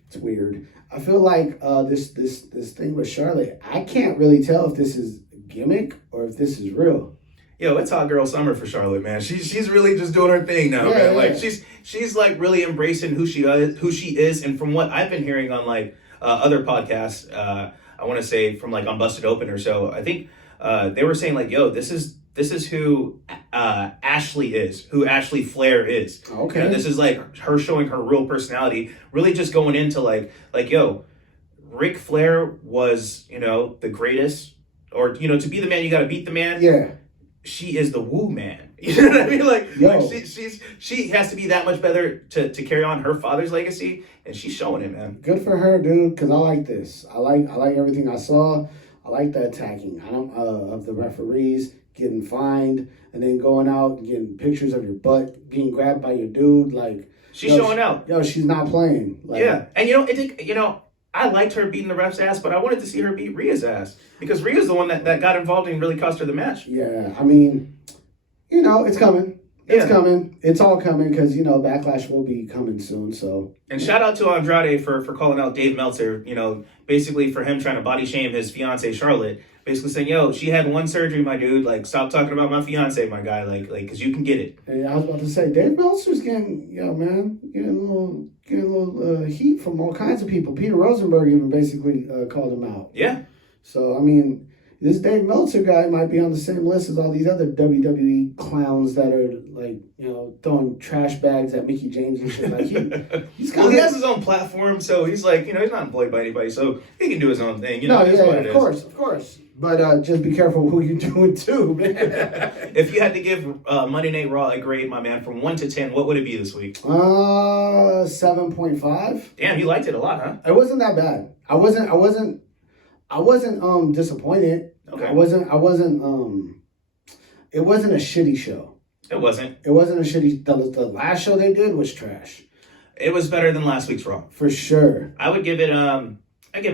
it's weird. I feel like this thing with Charlotte, I can't really tell if this is gimmick or if this is real. Yo, it's hot girl summer for Charlotte, man. She's really just doing her thing now, man. Like she's like really embracing who she is, and from what I've been hearing on like other podcasts, I want to say from like on Busted Open or so, I think they were saying like, yo, this is who Ashley is, who Ashley Flair is. Okay. You know, this is like her showing her real personality, really just going into like yo, Ric Flair was, the greatest, or, to be the man, you got to beat the man. Yeah. She is the woo man. You know what I mean? Like she has to be that much better to carry on her father's legacy, and she's showing it, man. Good for her, dude, because I like this. I like everything I saw. I like the attacking. I don't of the referees getting fined and then going out and getting pictures of your butt being grabbed by your dude. Like, she's showing out. Yo, she's not playing. Like, yeah, and I liked her beating the ref's ass, but I wanted to see her beat Rhea's ass because Rhea's the one that got involved and really cost her the match. Yeah, I mean, it's coming. It's coming. It's all coming because, Backlash will be coming soon. So. And shout out to Andrade for calling out Dave Meltzer, basically for him trying to body shame his fiance Charlotte, basically saying, yo, she had one surgery, my dude. Like, stop talking about my fiance, my guy. Like, because you can get it. And I was about to say, Dave Meltzer's getting a little heat from all kinds of people. Peter Rosenberg even basically called him out. Yeah. So, I mean, this Dave Meltzer guy might be on the same list as all these other WWE clowns that are like, throwing trash bags at Mickie James and shit. Like he has his own platform, so he's like, he's not employed by anybody, so he can do his own thing. Of course. But just be careful who you're doing too, man. If you had to give Monday Night Raw a grade, my man, from 1 to 10, what would it be this week? 7.5. Damn, you liked it a lot, huh? It wasn't that bad. I wasn't disappointed. Okay. It wasn't a shitty show. It wasn't. It wasn't a shitty. The last show they did was trash. It was better than last week's Raw. For sure. I would give it a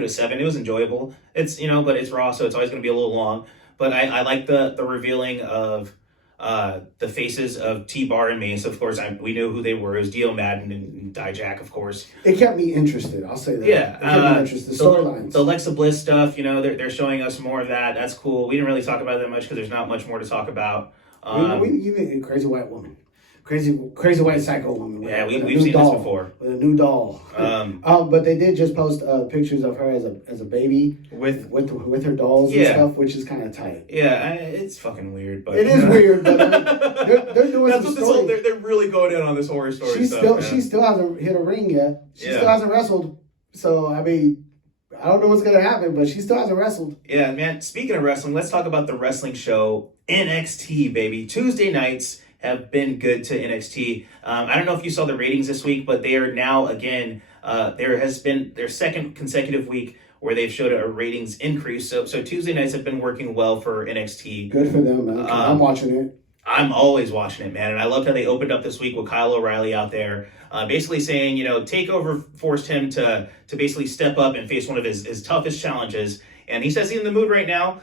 7. It was enjoyable. It's, but it's Raw, so it's always going to be a little long. But I like the revealing of the faces of T-Bar and Mace. Of course, we knew who they were. It was Dio Madden and Dijak, of course. It kept me interested. I'll say that. Yeah. It kept me interested. The storylines. The Alexa Bliss stuff, they're showing us more of that. That's cool. We didn't really talk about that much because there's not much more to talk about. You need a crazy white woman. Crazy white psycho woman. Yeah, we've seen this before. With a new doll. But they did just post pictures of her as a baby with her dolls and stuff, which is kind of tight. Yeah, it's fucking weird, but it is weird. But I mean, they're doing that's some what story. they're really going in on this horror story. She still hasn't hit a ring yet. She still hasn't wrestled. So I mean, I don't know what's gonna happen, but she still hasn't wrestled. Yeah, man. Speaking of wrestling, let's talk about the wrestling show NXT, baby. Tuesday nights have been good to NXT. I don't know if you saw the ratings this week, but they are now again. There has been their second consecutive week where they've showed a ratings increase. So Tuesday nights have been working well for NXT. Good for them, man. I'm watching it. I'm always watching it, man. And I loved how they opened up this week with Kyle O'Reilly out there, basically saying, TakeOver forced him to basically step up and face one of his toughest challenges. And he says he's in the mood right now.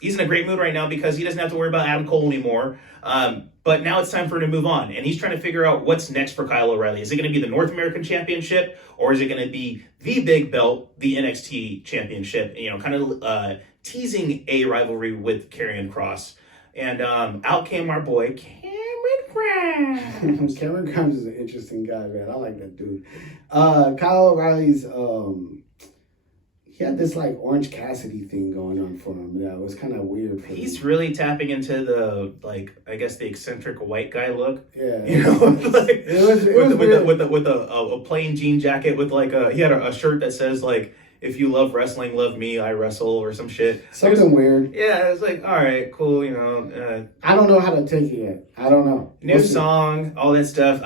He's in a great mood right now because he doesn't have to worry about Adam Cole anymore. But now it's time for him to move on. And he's trying to figure out what's next for Kyle O'Reilly. Is it going to be the North American Championship, or is it going to be the big belt, the NXT Championship? Kind of teasing a rivalry with Karrion Kross. And out came our boy, Cameron Grimes. Cameron Grimes is an interesting guy, man. I like that dude. Kyle O'Reilly's... He had this like Orange Cassidy thing going on for him. Yeah, it was kind of weird. He's really tapping into the the eccentric white guy look. Yeah, with a plain jean jacket with he had a shirt that says if you love wrestling, love me, I wrestle, or some shit. Something weird. Yeah, it's all right, cool, I don't know how to take it yet. I don't know. New song, all that stuff.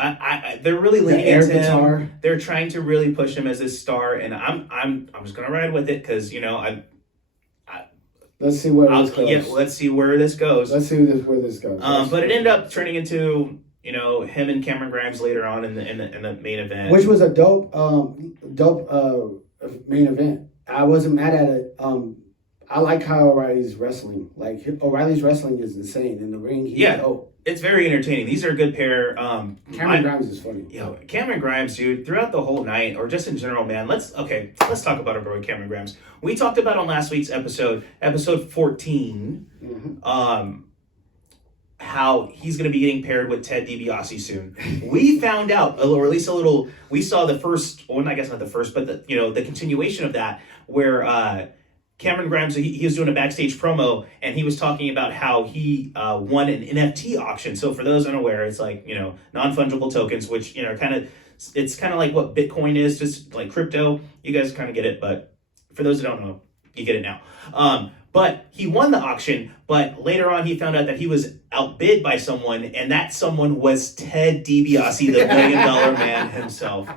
They're really leaning into him. They're trying to really push him as a star, and I'm just gonna ride with it because let's see where this goes. Yeah, let's see where this goes. Let's see where this goes. But it ended up turning into him and Cameron Grimes later on in the main event, which was a dope main event. I wasn't mad at it. I like how O'Reilly's wrestling. O'Reilly's wrestling is insane in the ring. It's very entertaining. These are a good pair. Cameron Grimes is funny. Cameron Grimes, dude, throughout the whole night, or just in general, man. Let's talk about our boy Cameron Grimes. We talked about on last week's episode 14. Mm-hmm. How he's going to be getting paired with Ted DiBiase soon. We found out, or at least a little. We saw the first, well, I guess not the first, but the continuation of that, where Cameron Grimes he was doing a backstage promo and he was talking about how he won an NFT auction. So for those unaware, it's non-fungible tokens, which it's kind of like what Bitcoin is, just like crypto. You guys kind of get it, but for those who don't know, you get it now. But he won the auction, but later on he found out that he was outbid by someone, and that someone was Ted DiBiase, the $1 billion man himself.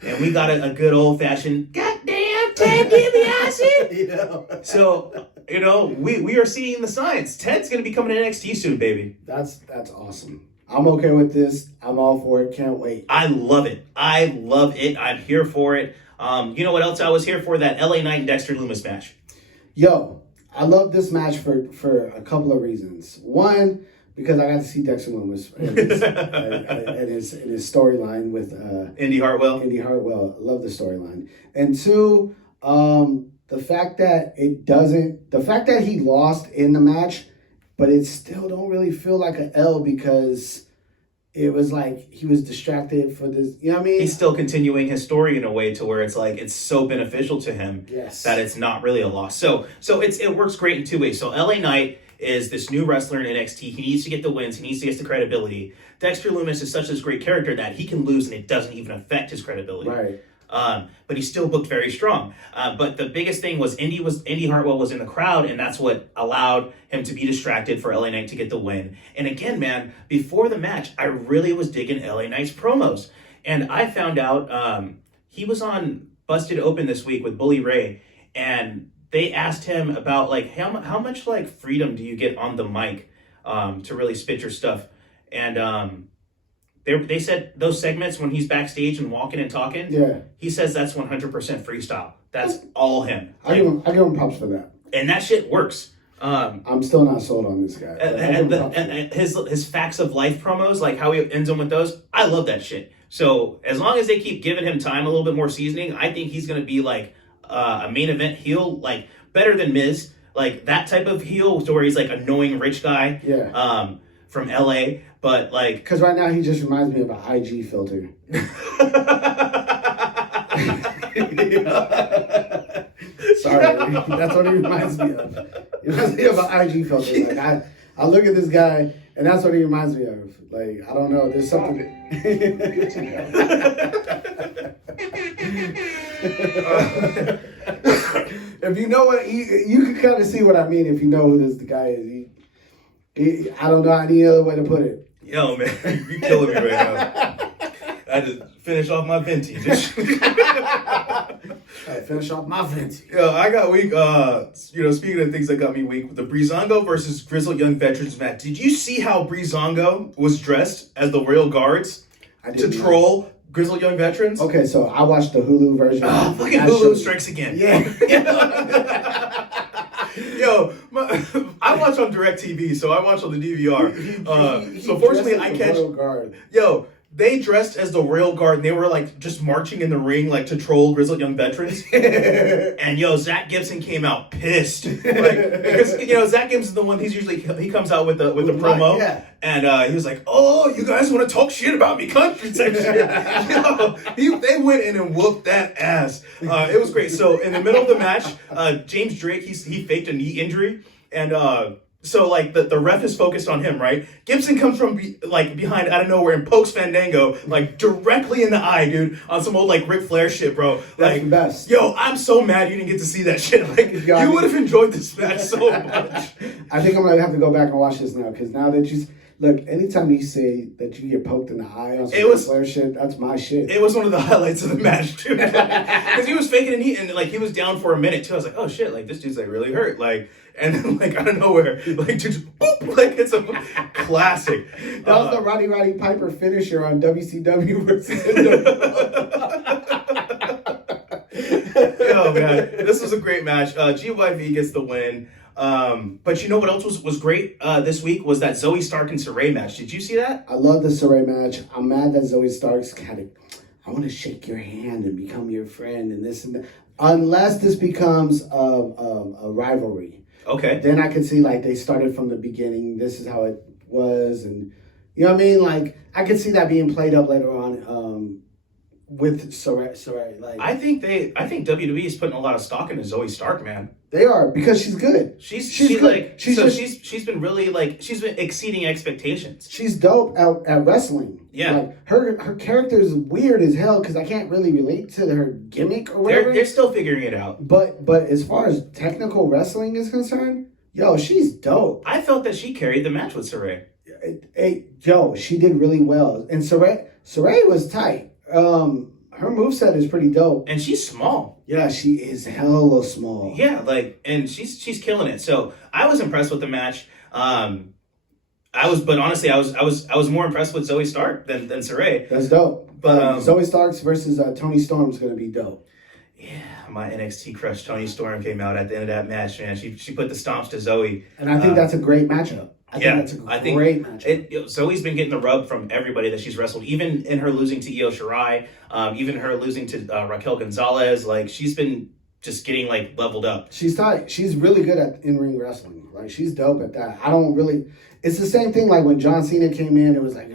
And we got a good old-fashioned, goddamn Ted DiBiase! So, we are seeing the signs. Ted's going to be coming to NXT soon, baby. That's awesome. I'm okay with this. I'm all for it. Can't wait. I love it. I'm here for it. You know what else I was here for? That LA Knight and Dexter Lumis match. Yo, I love this match for a couple of reasons. One, because I got to see Dexter Lumis and his storyline with Indy Hartwell. I love the storyline. And two, the fact that he lost in the match, but it still don't really feel like an L because it was like he was distracted for this. You know what I mean? He's still continuing his story in a way to where it's it's so beneficial to him that it's not really a loss. So it works great in two ways. So LA Knight is this new wrestler in NXT. He needs to get the wins. He needs to get the credibility. Dexter Lumis is such a great character that he can lose and it doesn't even affect his credibility. Right. But he's still booked very strong. But the biggest thing was Indy Hartwell was in the crowd, and that's what allowed him to be distracted for LA Knight to get the win. And again, man, before the match, I really was digging LA Knight's promos. And I found out he was on Busted Open this week with Bully Ray, and they asked him about how much freedom do you get on the mic to really spit your stuff. And they said those segments when he's backstage and walking and talking, he says that's 100% freestyle. That's all him. I give him props for that. And that shit works. I'm still not sold on this guy. And his facts of life promos, like how he ends them with those, I love that shit. So as long as they keep giving him time, a little bit more seasoning, I think he's going to be a main event heel, better than Miz. like that type of heel, to where he's like annoying rich guy. Yeah. From LA, but like because right now he just reminds me of an IG filter. Sorry, that's what he reminds me of. He reminds me of an IG filter. Like I look at this guy, and that's what he reminds me of. Like, I don't know, there's something. If you know what, you can kind of see what I mean if you know who this guy is. I don't know any other way to put it. Yo, man, you're killing me right now. I had to finish off my vintage. Finish off my vintage. Yo, I got weak. Speaking of things that got me weak, the Breezango versus Grizzled Young Veterans match. Did you see how Breezango was dressed as the Royal Guards to troll Grizzled Young Veterans? Okay, so I watched the Hulu version. Oh, fucking Hulu strikes again. Yeah. Yo, I watch on DirecTV, so I watch on the DVR. So fortunately, I catch. Yo, they dressed as the Royal Guard, and they were like just marching in the ring, like to troll Grizzled Young Veterans. And yo, Zach Gibson came out pissed, like, because Zach Gibson's the one. He comes out with the promo, and he was like, "Oh, you guys want to talk shit about me, country type shit." Yo, they went in and whooped that ass. It was great. So in the middle of the match, James Drake he faked a knee injury, and so like the ref is focused on him, right? Gibson comes from behind out of nowhere and pokes Fandango like directly in the eye, dude, on some old like Ric Flair shit, bro. That's the best. Yo, I'm so mad you didn't get to see that shit. Like you would have enjoyed this match so much. I think I'm gonna have to go back and watch this now, because now that you look, anytime you say that you get poked in the eye on some Ric Flair shit, that's my shit. It was one of the highlights of the match too, because he was faking a knee and like he was down for a minute too. I was like, oh shit, like this dude's like really hurt, like. And then, like, out of nowhere, like, just boop, like, it's a classic. That was the Roddy Piper finisher on WCW versus Yo, man, this was a great match. GYV gets the win. But you know what else was great this week was that Zoe Stark and Saray match. Did you see that? I love the Saray match. I'm mad that Zoe Stark's kind of, I want to shake your hand and become your friend and this and that. Unless this becomes a rivalry. Okay. Then I could see, like, they started from the beginning. This is how it was. And, you know what I mean? Like, I could see that being played up later on with Saray. Like, I think WWE is putting a lot of stock into Zoe Stark, man. They are, because she's good. She's good. Like, she's been really, like, she's been exceeding expectations. She's dope at wrestling. Yeah. Like, her character is weird as hell, because I can't really relate to her gimmick or whatever. They're still figuring it out. But as far as technical wrestling is concerned, yo, she's dope. I felt that she carried the match with Saray. Yo, she did really well. And Saray was tight. Her moveset is pretty dope. And she's small. Yeah, she is hella small. Yeah, like, and she's killing it. So I was impressed with the match. But honestly, I was more impressed with Zoe Stark than Saray. That's dope. But Zoe Starks versus Toni Storm's gonna be dope. Yeah, my NXT crush Toni Storm came out at the end of that match, man. She put the stomps to Zoe. And I think that's a great matchup. I think that's a great matchup. Zoe's been getting the rub from everybody that she's wrestled, even in her losing to Io Shirai, even her losing to Raquel Gonzalez. Like, she's been just getting, like, leveled up. She's tight. She's really good at in-ring wrestling. Like, she's dope at that. It's the same thing like when John Cena came in, it was like,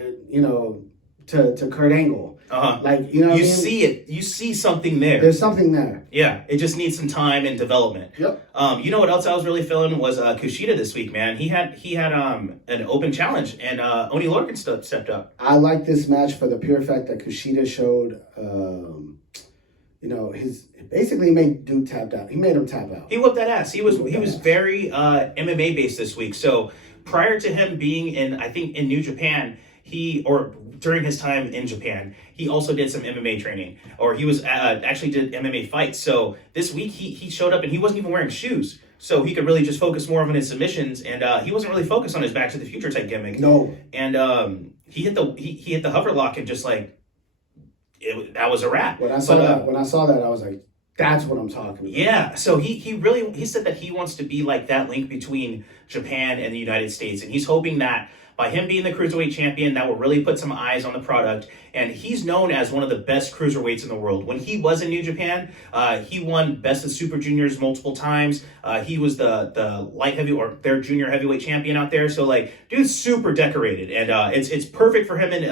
to Kurt Angle. Uh-huh. Like, you know what I mean? See it. You see something there. There's something there. Yeah. It just needs some time and development. Yep. You know what else I was really feeling was Kushida this week, man. He had an open challenge, and Oni Lorcan stepped up. I like this match for the pure fact that Kushida showed, basically made dude tapped out. He made him tap out. He whooped that ass. He was very MMA based this week. So prior to him being in New Japan, during his time in Japan, he also did some MMA training, or he was actually did MMA fights. So this week he showed up and he wasn't even wearing shoes, so he could really just focus more on his submissions, and he wasn't really focused on his Back to the Future type gimmick. No, and he hit the hover lock and just like that was a wrap. When I saw that, I was like, that's what I'm talking about. Yeah, so he said that he wants to be like that link between Japan and the United States, and he's hoping that by him being the cruiserweight champion, that will really put some eyes on the product. And he's known as one of the best cruiserweights in the world. When he was in New Japan, he won Best of Super Juniors multiple times. He was the light heavy or their junior heavyweight champion out there. So like, dude's super decorated, and it's perfect for him in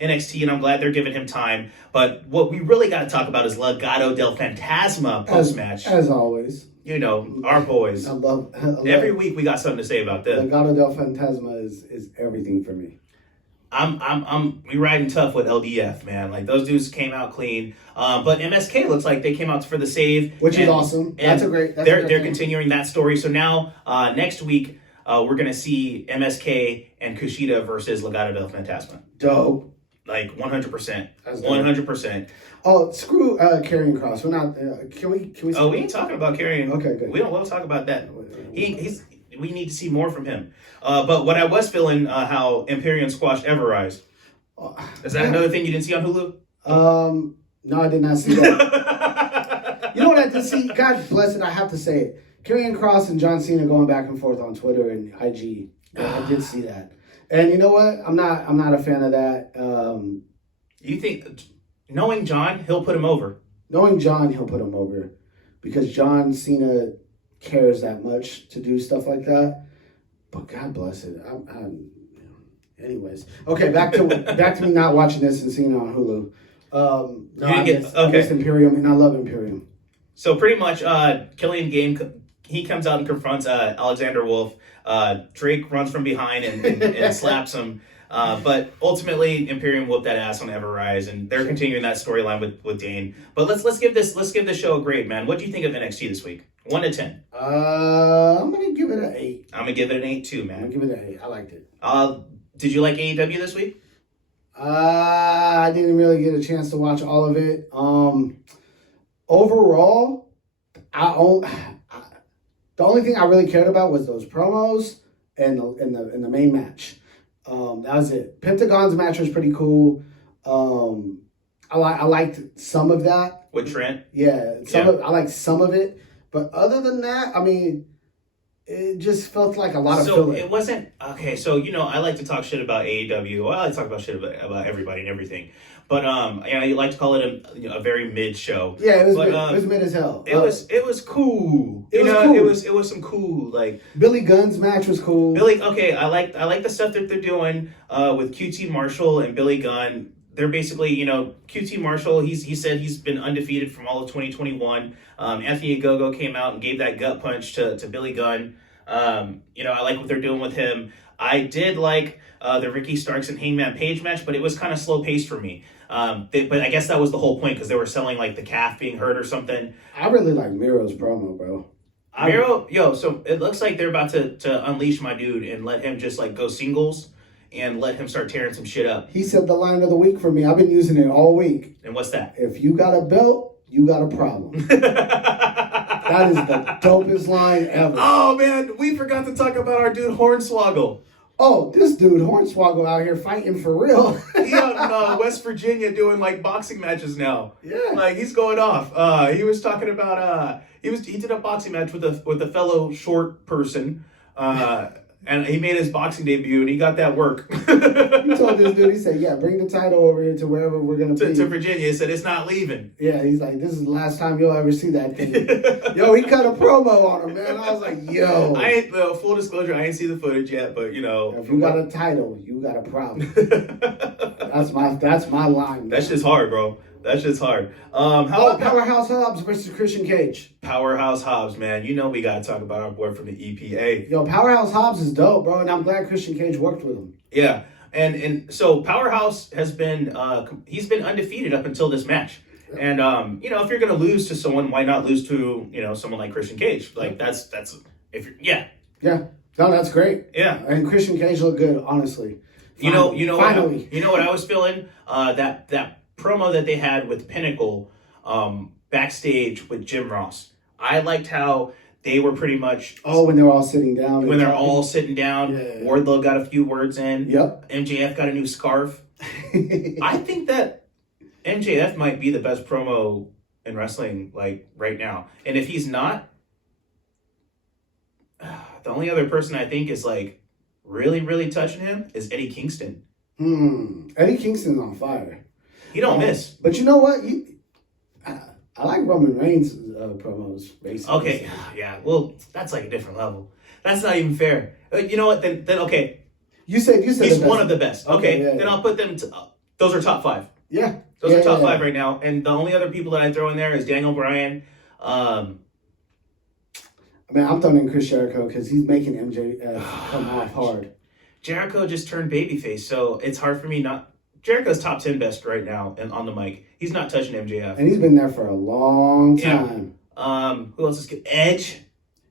NXT, and I'm glad they're giving him time. But what we really got to talk about is Legado del Fantasma post match. As always. You know, our boys. I love every week we got something to say about them. Legado del Fantasma is everything for me. We riding tough with LDF, man. Like, those dudes came out clean. But MSK looks like they came out for the save, which is awesome. They're continuing that story. So now next week we're gonna see MSK and Kushida versus Legado del Fantasma. Dope. Like 100%. 100%. Oh, screw Karrion Kross. We're not. Can we? Oh, we ain't talking about Karrion. Okay, good. We'll talk about that. We need to see more from him. But what I was feeling, how Imperium squashed Everrise. Is that another thing you didn't see on Hulu? No, I did not see that. You know what I did see? God bless it. I have to say it. Karrion Kross and John Cena going back and forth on Twitter and IG. I did see that. And you know what? I'm not a fan of that. You think, knowing John, he'll put him over? Knowing John, he'll put him over, because John Cena cares that much to do stuff like that. But God bless it. Anyways, okay, back to me not watching this and seeing it on Hulu. I miss Imperium, and I love Imperium. So pretty much, Killian Game, he comes out and confronts Alexander Wolf. Drake runs from behind and slaps him. But ultimately, Imperium whooped that ass on Everrise, and they're continuing that storyline with Dane. But let's give this show a grade, man. What do you think of NXT this week? 1 to 10. I'm gonna give it an 8. I'm gonna give it an 8 too, man. I'm gonna give it an 8. I liked it. Did you like AEW this week? I didn't really get a chance to watch all of it. Overall, the only thing I really cared about was those promos and the main match. That was it. Pentagon's match was pretty cool. I liked some of that with Trent. Yeah, I liked some of it, but other than that, I mean, it just felt like a lot of filler. It wasn't okay. So I like to talk shit about AEW. Well, I like to talk about shit about everybody and everything. But you like to call it a very mid show. Yeah, it was mid as hell. It was cool. It was some cool, like, Billy Gunn's match was cool. I like the stuff that they're doing with QT Marshall and Billy Gunn. They're basically, QT Marshall, he said he's been undefeated from all of 2021. Anthony Ogogo came out and gave that gut punch to Billy Gunn. I like what they're doing with him. I did like the Ricky Starks and Hangman Page match, but it was kind of slow paced for me. But I guess that was the whole point, because they were selling like the calf being hurt or something. I really like Miro's promo, bro. Miro, so it looks like they're about to unleash my dude and let him just like go singles and let him start tearing some shit up. He said the line of the week for me. I've been using it all week. And what's that? If you got a belt, you got a problem. That is the dopest line ever. Oh, man, we forgot to talk about our dude Hornswoggle. Oh, this dude Hornswoggle out here fighting for real. He out in West Virginia doing like boxing matches now. Yeah, like he's going off. He was talking about he did a boxing match with a fellow short person. And he made his boxing debut, and he got that work. He told this dude, he said, yeah, bring the title over here to wherever we're going to be. To Virginia. He said, it's not leaving. Yeah, he's like, this is the last time you'll ever see that thing. Yo, he cut a promo on him, man. I was like, yo. Full disclosure, I ain't see the footage yet, but, If you got a title, you got a problem. That's my line. That's just hard, bro. That's just hard. Powerhouse Hobbs versus Christian Cage. Powerhouse Hobbs, man. We got to talk about our boy from the EPA. Yo, Powerhouse Hobbs is dope, bro, and I'm glad Christian Cage worked with him. Yeah, and so Powerhouse has been he's been undefeated up until this match. And if you're gonna lose to someone, why not lose to someone like Christian Cage? Like that's if you're yeah. No, that's great. Yeah, and Christian Cage looked good, honestly. Finally. What I was feeling that promo that they had with Pinnacle backstage with Jim Ross. I liked how they were pretty much... Oh, when they're all sitting down. When they're all sitting down. Yeah. Wardlow got a few words in. Yep. MJF got a new scarf. I think that MJF might be the best promo in wrestling, like, right now. And if he's not, the only other person I think is, like, really, really touching him is Eddie Kingston. Eddie Kingston's on fire. He don't miss. But you know what? I like Roman Reigns' promos, basically. Okay, yeah. Well, that's like a different level. That's not even fair. You know what? Then okay. You said He's one of the best. Okay, yeah, then I'll put them. Those are top 5. Yeah. Those are top 5 right now. And the only other people that I throw in there is Daniel Bryan. I mean, I'm throwing in Chris Jericho because he's making MJF come off hard. Jericho just turned babyface, so it's hard for me not. Jericho's top 10 best right now and on the mic. He's not touching MJF. And he's been there for a long time. Yeah. Who else is good? Edge.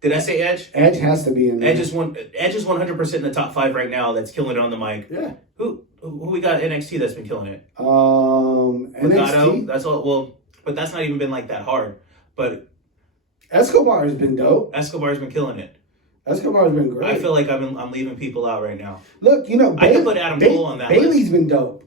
Did I say Edge? Edge has to be in there. Edge is 100% in the top 5 right now. That's killing it on the mic. Yeah. Who we got NXT that's been killing it? NXT. That's all. Well, but that's not even been like that hard. But Escobar has been dope. Escobar's been killing it. Escobar's been great. I feel like I'm leaving people out right now. Look, I could put Adam Cole on that Bailey's list. been dope.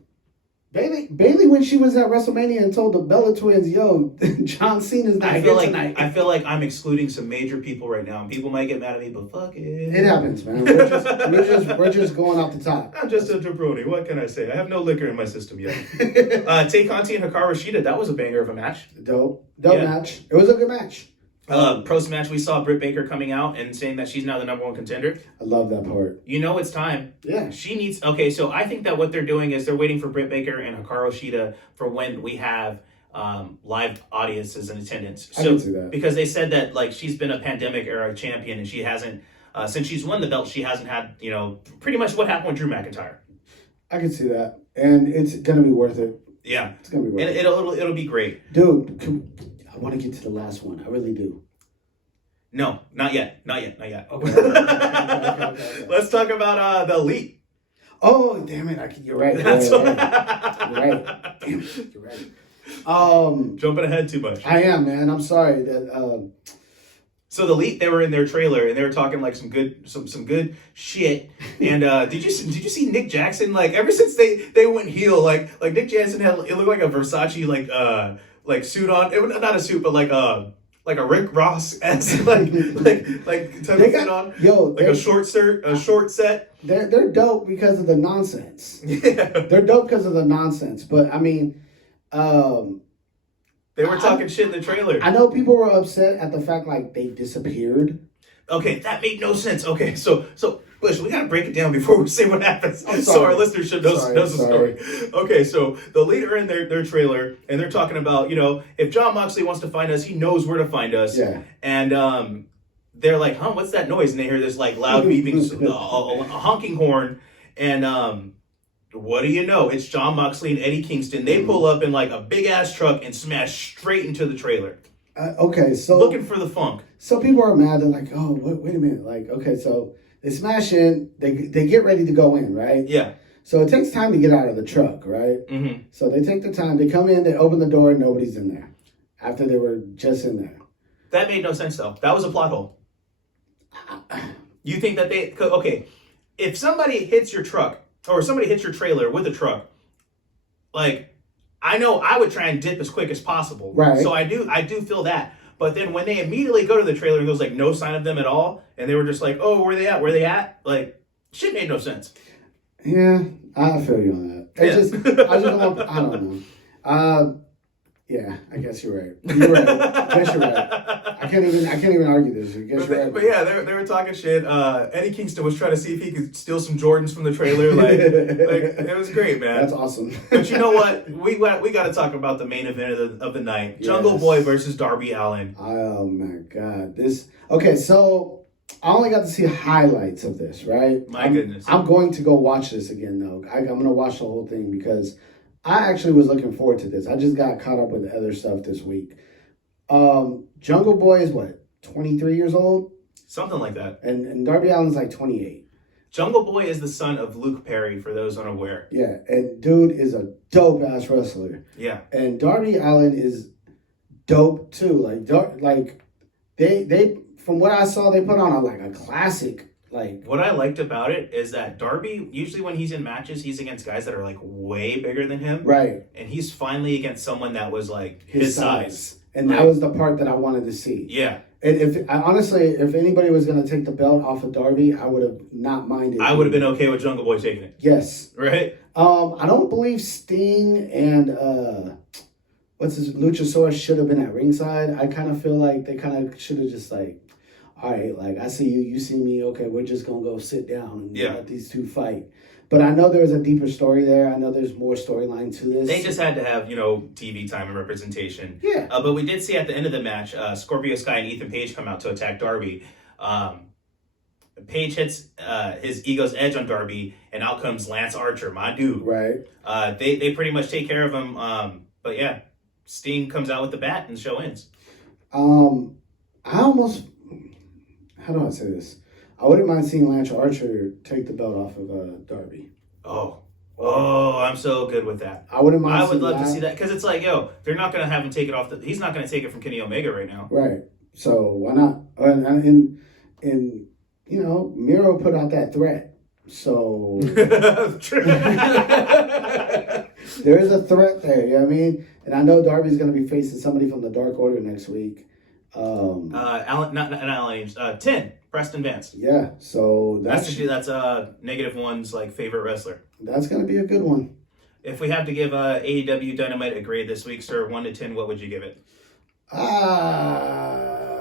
Bailey, when she was at WrestleMania and told the Bella Twins, "Yo, John Cena's not here tonight." I feel like I'm excluding some major people right now, and people might get mad at me, but fuck it. It happens, man. We're just going off the top. I'm just a jabroni. What can I say? I have no liquor in my system yet. Tay Conti and Hikaru Shida. That was a banger of a match. Dope match. It was a good match. Post match, we saw Britt Baker coming out and saying that she's now the number 1 contender. I love that part. You know it's time. Yeah. She needs. Okay, so I think that what they're doing is they're waiting for Britt Baker and Hikaru Shida for when we have live audiences in attendance. So, I can see that. Because they said that like she's been a pandemic era champion and she hasn't since she's won the belt, she hasn't had pretty much what happened with Drew McIntyre. I can see that, and it's gonna be worth it. Yeah, it's gonna be worth it. It'll be great, dude. I want to get to the last one. I really do. No, not yet. Okay. Let's talk about the Elite. Oh, damn it! You're right. You're right. Damn it, you're right. Jumping ahead too much. I am, man. I'm sorry that. So the Elite, they were in their trailer and they were talking like some good shit. And did you see Nick Jackson? Like ever since they went heel, like Nick Jackson had it looked like a Versace like suit on. It was not a suit, but like a Rick Ross esque like type of suit on. Like a short set. They're dope because of the nonsense. Yeah, they're dope because of the nonsense. But I mean, they were talking shit in the trailer. I know people were upset at the fact like they disappeared. Okay, that made no sense. Okay, so Bush, we gotta break it down before we say what happens. So our listeners should know the story. Okay, so the leader in their trailer, and they're talking about, if Jon Moxley wants to find us, he knows where to find us. Yeah. And they're like, huh, what's that noise? And they hear this like loud beeping, a honking horn, and what do you know? It's Jon Moxley and Eddie Kingston. They pull up in like a big ass truck and smash straight into the trailer. Okay, so looking for the funk. So people are mad. They're like, oh, wait a minute. Like, okay, so they smash in. They get ready to go in, right? Yeah. So it takes time to get out of the truck, right? Mm-hmm. So they take the time. They come in. They open the door. And nobody's in there. After they were just in there. That made no sense, though. That was a plot hole. You think that okay, if somebody hits your truck or somebody hits your trailer with a truck, like, I know I would try and dip as quick as possible. Right. So I do feel that. But then when they immediately go to the trailer and there's like no sign of them at all, and they were just like, oh, where they at? Like, shit made no sense. Yeah, I feel you on that. I don't know. Yeah, I guess you're right. You're right. I guess you're right. I can't even argue this. I guess you're right. But yeah, they were talking shit. Eddie Kingston was trying to see if he could steal some Jordans from the trailer. Like it was great, man. That's awesome. But you know what? We got to talk about the main event of the night: Yes. Jungle Boy versus Darby Allin. Oh my God! Okay, so I only got to see highlights of this, right? My goodness. I'm going to go watch this again though. I'm going to watch the whole thing because I actually was looking forward to this. I just got caught up with the other stuff this week. Jungle Boy is what, 23 years old? Something like that. And Darby Allin's like 28. Jungle Boy is the son of Luke Perry, for those unaware. Yeah, and dude is a dope ass wrestler. Yeah. And Darby Allin is dope too. Like they from what I saw, they put on a classic. Like, what I liked about it is that Darby, usually when he's in matches, he's against guys that are like way bigger than him. Right. And he's finally against someone that was like his size. And that was the part that I wanted to see. Yeah. If anybody was going to take the belt off of Darby, I would have not minded. I would have been okay with Jungle Boy taking it. Yes. Right? I don't believe Sting and Luchasaurus should have been at ringside. I kind of feel like they kind of should have just like, all right, like I see you, you see me. Okay, we're just gonna go sit down and let these two fight. But I know there was a deeper story there. I know there's more storyline to this. They just had to have, TV time and representation. Yeah. But we did see at the end of the match, Scorpio Sky and Ethan Page come out to attack Darby. Page hits his ego's edge on Darby, and out comes Lance Archer, my dude. Right. They pretty much take care of him. But yeah, Sting comes out with the bat and the show ends. How do I say this? I wouldn't mind seeing Lance Archer take the belt off of Darby. Oh, I'm so good with that. I wouldn't mind. I would love to see that because it's like, they're not going to have him take it off. He's not going to take it from Kenny Omega right now. Right. So why not? And Miro put out that threat. So there is a threat there. You know what I mean? And I know Darby's going to be facing somebody from the Dark Order next week. Alan, 10, Preston Vance. Yeah, so that's -1's like favorite wrestler. That's gonna be a good one. If we have to give AEW Dynamite a grade this week, sir, 1 to 10, what would you give it?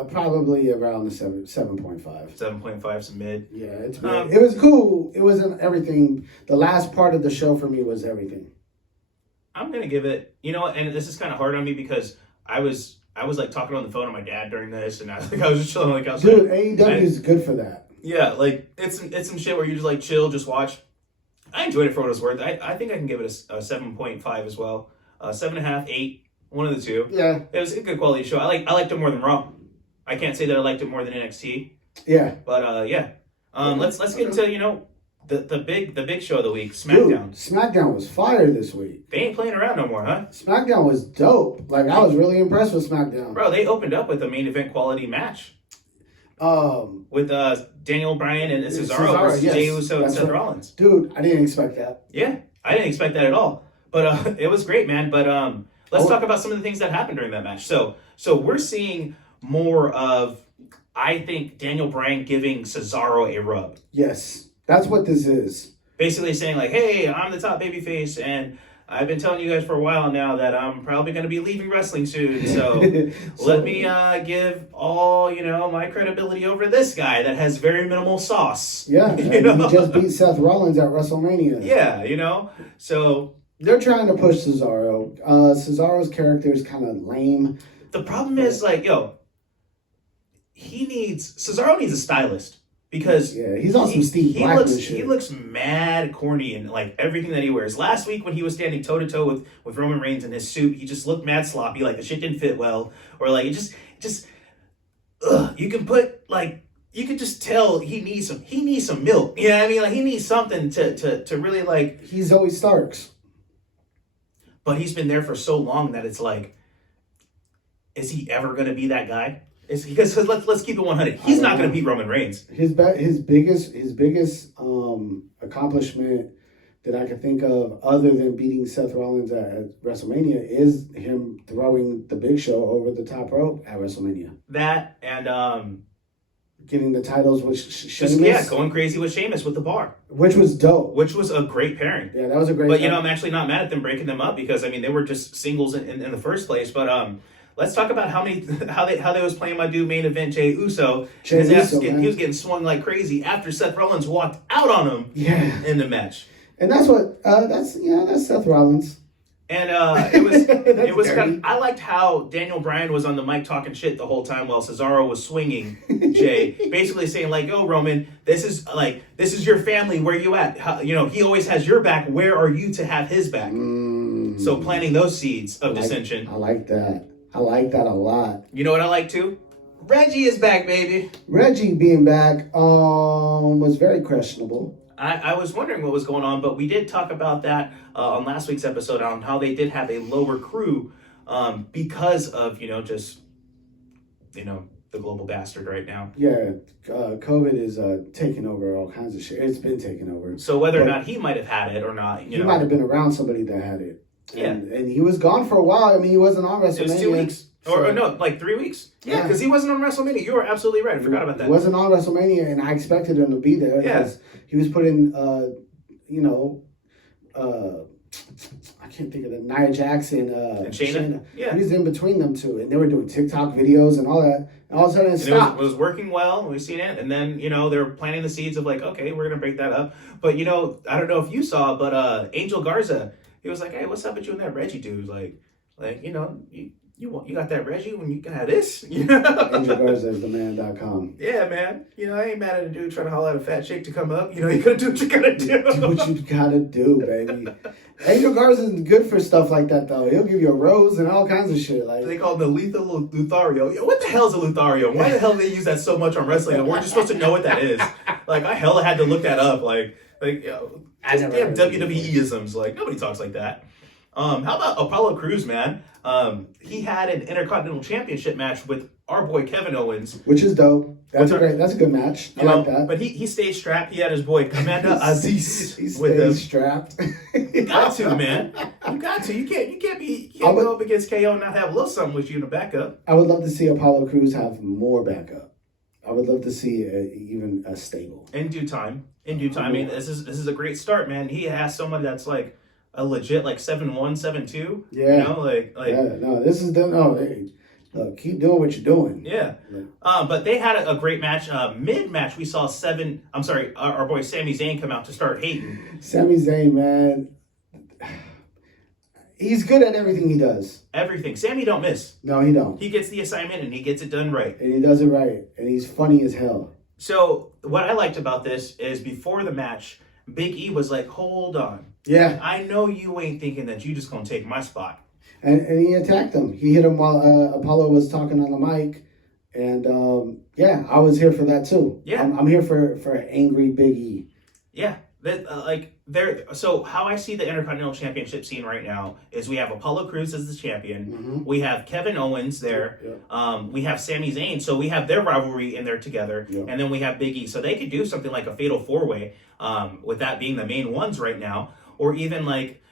Probably around the 7.5. 7.5, some mid. Yeah, it's mid. It was cool. It wasn't everything. The last part of the show for me was everything. I'm gonna give it. And this is kind of hard on me because I was like talking on the phone to my dad during this, and I was just chilling like outside. Dude, AEW is good for that. Yeah, like it's some shit where you just like chill, just watch. I enjoyed it for what it's worth. I think I can give it a 7.5 as well. 7.5, 8, one of the two. Yeah, it was a good quality show. I liked it more than Raw. I can't say that I liked it more than NXT. Yeah, but yeah. Let's get into the big show of the week, SmackDown. Dude, SmackDown was fire this week. They ain't playing around no more, huh? SmackDown was dope. Like I was really impressed with SmackDown. Bro, they opened up with a main event quality match. With Daniel Bryan and Cesaro versus Jey Uso and Seth Rollins. Dude, I didn't expect that. Yeah, I didn't expect that at all. But it was great, man. But let's talk about some of the things that happened during that match. So we're seeing more of, I think, Daniel Bryan giving Cesaro a rub. Yes, that's what this is. Basically saying like, hey, I'm the top babyface, and I've been telling you guys for a while now that I'm probably going to be leaving wrestling soon. So, let me give all, my credibility over this guy that has very minimal sauce. Yeah, he just beat Seth Rollins at WrestleMania. Yeah, so they're trying to push Cesaro. Cesaro's character is kind of lame. The problem is like, Cesaro needs a stylist. Because he's on some Steve Blackman shit. He looks mad corny in like everything that he wears. Last week when he was standing toe to toe with Roman Reigns in his suit, he just looked mad sloppy. Like the shit didn't fit well, or like it just you can just tell he needs some milk. You know what I mean? Like he needs something to really like. He's always Starks, but he's been there for so long that it's like, is he ever gonna be that guy? It's because let's keep it 100. He's not going to beat Roman Reigns. His biggest accomplishment that I could think of, other than beating Seth Rollins at WrestleMania, is him throwing the Big Show over the top rope at WrestleMania. That and getting the titles with Sheamus. Going crazy with Sheamus with the bar, which was dope. Which was a great pairing. Yeah, that was a great. But I'm actually not mad at them breaking them up because they were just singles in the first place. But let's talk about how they was playing my dude main event Jey Uso. He was getting swung like crazy after Seth Rollins walked out on him. In the match. And that's what that's Seth Rollins. And it was kind of, I liked how Daniel Bryan was on the mic talking shit the whole time while Cesaro was swinging Jey, basically saying like, "Oh Roman, this is your family. Where you at? He always has your back. Where are you to have his back?" So planting those seeds of dissension. I like that. I like that a lot. You know what I like too? Reggie is back, baby. Reggie being back was very questionable. I was wondering what was going on, but we did talk about that on last week's episode on how they did have a lower crew because of, the global bastard right now. Yeah, COVID is taking over all kinds of shit. It's been taking over. So whether or not he might have had it or not, he might have been around somebody that had it. Yeah. And he was gone for a while. I mean, he wasn't on WrestleMania. It was 2 weeks. Or no, like 3 weeks. Yeah, because he wasn't on WrestleMania. You were absolutely right. I forgot about that. He wasn't on WrestleMania, and I expected him to be there. Because he was putting, I can't think of it, Nia Jackson and Shayna. Yeah. He was in between them two, and they were doing TikTok videos and all that. And all of a sudden it stopped. It was working well. We've seen it. And then, they were planting the seeds of like, okay, we're going to break that up. But, I don't know if you saw, but Angel Garza, he was like, hey, what's up with you and that Reggie dude? You got that Reggie when you got this? Angel Garza is the man.com. Yeah, man. I ain't mad at a dude trying to holler at a fat chick to come up. You gotta do what you gotta do. Do what you gotta do, baby. Angel Garza is good for stuff like that, though. He'll give you a rose and all kinds of shit. Like they call him the lethal Lothario. Yo, what the hell is a Lothario? Why the hell do they use that so much on wrestling? We're just supposed to know what that is. I hella had to look that up. Damn WWE-isms. Nobody talks like that. How about Apollo Crews, man? He had an Intercontinental Championship match with our boy Kevin Owens, which is dope. That's a good match. I like that. But he stayed strapped. He had his boy Commander Aziz with him. Strapped. You got to, man. You got to. You can't go up against KO and not have a little something with you in the backup. I would love to see Apollo Crews have more backup. I would love to see even a stable. In due time. I mean, this is a great start, man. He has someone that's like a legit 7'1", 7'2". Yeah. This is the look, keep doing what you're doing. Yeah. But they had a great match. Mid-match, we saw our boy Sami Zayn come out to start hating. Sami Zayn, man. He's good at everything he does. Everything. Sami don't miss. No, he don't. He gets the assignment and he gets it done right. And he does it right. And he's funny as hell. So what I liked about this is before the match, Big E was like, hold on. Yeah. I know you ain't thinking that you just going to take my spot. And he attacked him. He hit him while Apollo was talking on the mic. And, I was here for that, too. Yeah. I'm here for angry Big E. Yeah. So how I see the Intercontinental Championship scene right now is we have Apollo Crews as the champion. Mm-hmm. We have Kevin Owens there. Yep. We have Sami Zayn. So we have their rivalry in there together. Yep. And then we have Big E. So they could do something like a fatal four-way with that being the main ones right now. Or even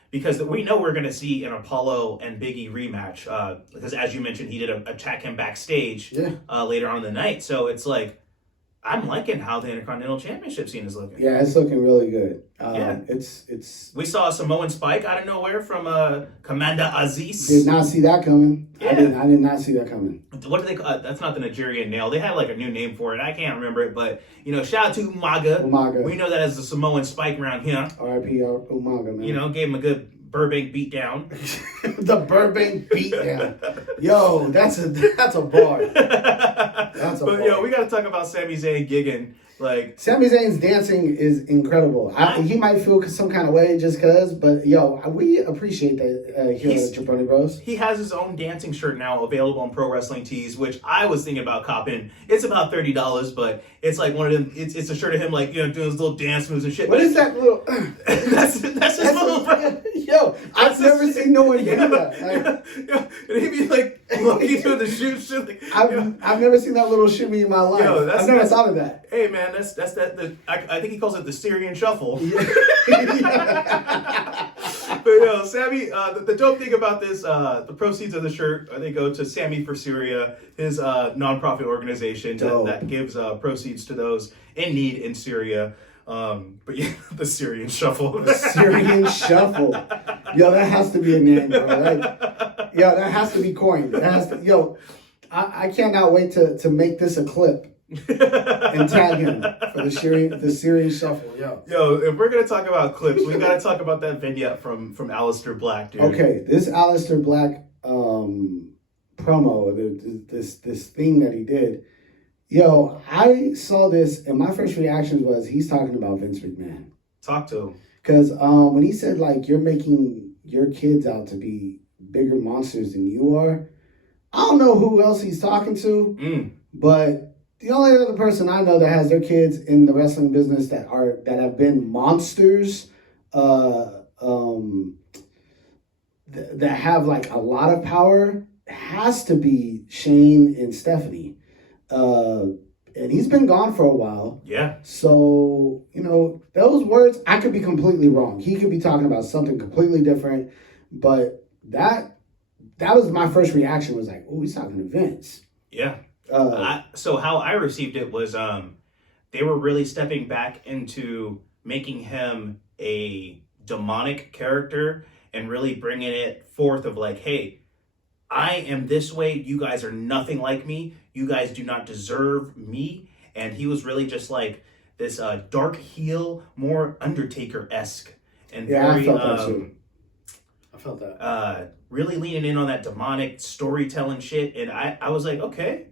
because we know we're going to see an Apollo and Big E rematch. Because as you mentioned, he did attack him backstage later on in the night. So it's I'm liking how the Intercontinental Championship scene is looking. Yeah, it's looking really good. It's. We saw a Samoan Spike out of nowhere from Commander Aziz. Did not see that coming. Yeah. I did not see that coming. What do they call that's not the Nigerian nail. They had a new name for it. I can't remember it, but shout out to Umaga. We know that as the Samoan Spike around here. R.I.P. Umaga, man. Gave him a good Burbank beatdown. The Burbank beatdown. Yo, that's a bar. That's a bar. We got to talk about Sami Zayn gigging. Sami Zayn's dancing is incredible. He might feel some kind of way just because, but we appreciate that here at Jabroni Bros. He has his own dancing shirt now available on Pro Wrestling Tees, which I was thinking about copping. It's about $30, but it's one of them. It's a shirt of him doing his little dance moves and shit. What is that little? that's his little. Yo, I've never seen no one do that. And he'd be looking through the shoes. I've never seen that little shimmy in my life. I've never thought of that. Hey man, I think he calls it the Syrian shuffle. Yeah. But Sami, the dope thing about this, the proceeds of the shirt, they go to Sami for Syria, his nonprofit organization that gives proceeds to those in need in Syria. But the Syrian shuffle. The Syrian shuffle. Yo, that has to be a name, bro. That has to be coined. I cannot wait to make this a clip. And tag him for the Syrian shuffle. Yo, if we're gonna talk about clips, we gotta talk about that vignette from Aleister Black, dude. Okay, this Aleister Black promo, this thing that he did. Yo, I saw this and my first reaction was he's talking about Vince McMahon. Talk to him. Because when he said you're making your kids out to be bigger monsters than you are, I don't know who else he's talking to, but the only other person I know that has their kids in the wrestling business that have been monsters, that have a lot of power, has to be Shane and Stephanie. And he's been gone for a while. Yeah. So, those words, I could be completely wrong. He could be talking about something completely different, but that that was my first reaction. Was like, oh, he's talking to Vince. Yeah. So how I received it was they were really stepping back into making him a demonic character and really bringing it forth of like, hey, I am this way. You guys are nothing like me. You guys do not deserve me. And he was really just like this dark heel, more Undertaker-esque. And very, I felt that too. I felt that. Really leaning in on that demonic storytelling shit. And I was like, okay.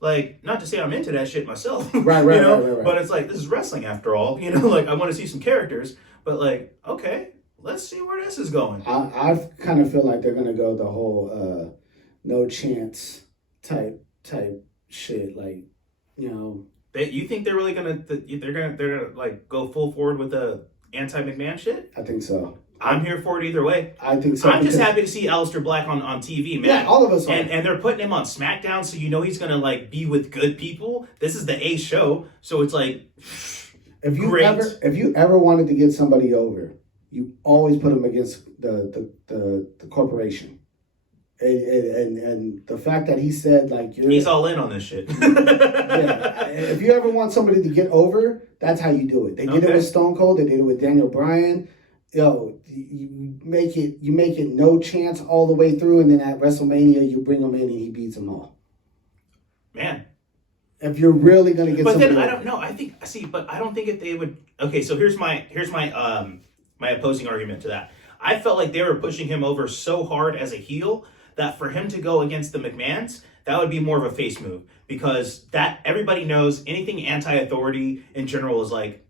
Like, not to say I'm into that shit myself. Right. But it's like, this is wrestling after all. Like, I want to see some characters. But like, okay, let's see where this is going. I kind of feel like they're going to go the whole no chance type shit. Like, You think they're really gonna like go full forward with the anti-McMahon shit? I think so. I'm here for it either way. I think so. I'm just happy to see Aleister Black on TV, man. Yeah, all of us are. And they're putting him on Smackdown, so he's gonna like be with good people. This is the A show, so it's like if you ever wanted to get somebody over, you always put them against the corporation. And the fact that he said like he's all in on this shit. Yeah, if you ever want somebody to get over, that's how you do it. They did it with Stone Cold. They did it with Daniel Bryan. You make it no chance all the way through, and then at WrestleMania you bring him in and he beats them all. Man, if you're really gonna get, but then I don't know. But I don't think if they would. Okay, so here's my my opposing argument to that. I felt like they were pushing him over so hard as a heel that for him to go against the McMahons, that would be more of a face move, because that everybody knows anything anti-authority in general is like,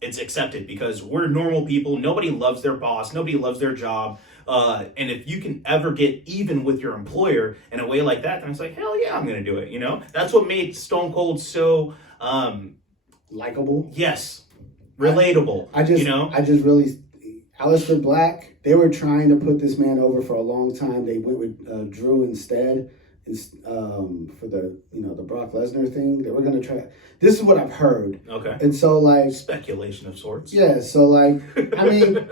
it's accepted because we're normal people. Nobody loves their boss. Nobody loves their job. And if you can ever get even with your employer in a way like that, then it's like, hell yeah, I'm going to do it. That's what made Stone Cold so likable. Yes. Relatable. I just really, Aleister Black, they were trying to put this man over for a long time. They went with Drew instead. For the Brock Lesnar thing, they were gonna try. This is what I've heard. Okay. And so like speculation of sorts. Yeah. So like, I mean,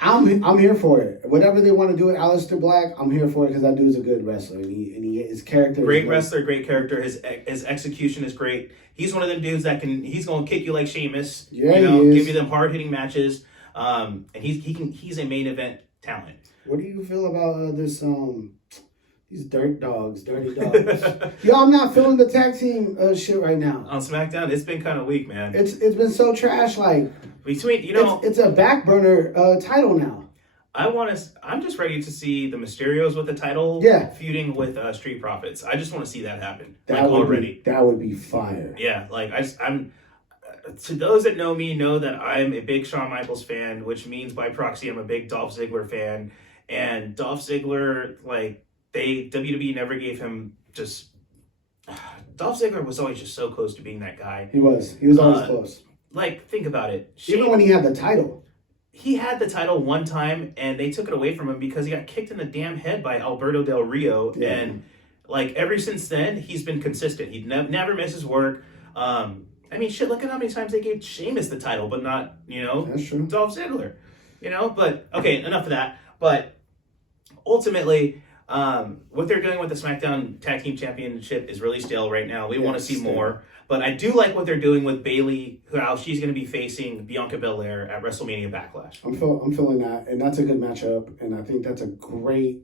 I'm here for it. Whatever they want to do with Aleister Black, I'm here for it because that dude's a good wrestler. And he his character. Great wrestler, great character. His execution is great. He's one of them dudes that he's gonna kick you like Sheamus. Yeah, give you them hard hitting matches. And he's a main event talent. What do you feel about these dirty dogs? Yo, I'm not feeling the tag team shit right now. On SmackDown, it's been kind of weak, man. It's been so trash. Like between it's a back burner title now. I'm just ready to see the Mysterios with the title feuding with Street Profits. I just want to see that happen. That would be fire. Yeah, like I'm. To those that know me know that I'm a big Shawn Michaels fan, which means by proxy I'm a big Dolph Ziggler fan. And Dolph Ziggler, like, WWE never gave him just... Dolph Ziggler was always just so close to being that guy. He was always close. Like, think about it. Even when he had the title. He had the title one time, and they took it away from him because he got kicked in the damn head by Alberto Del Rio. Yeah. And, like, ever since then, he's been consistent. He never misses work. I mean, shit, look at how many times they gave Sheamus the title, but not, That's true. Dolph Ziggler. But, okay, enough of that. But, ultimately... what they're doing with the SmackDown Tag Team Championship is really stale right now. We want to see more. But I do like what they're doing with Bayley, how she's going to be facing Bianca Belair at WrestleMania Backlash. I'm feeling that, and that's a good matchup, and I think that's a great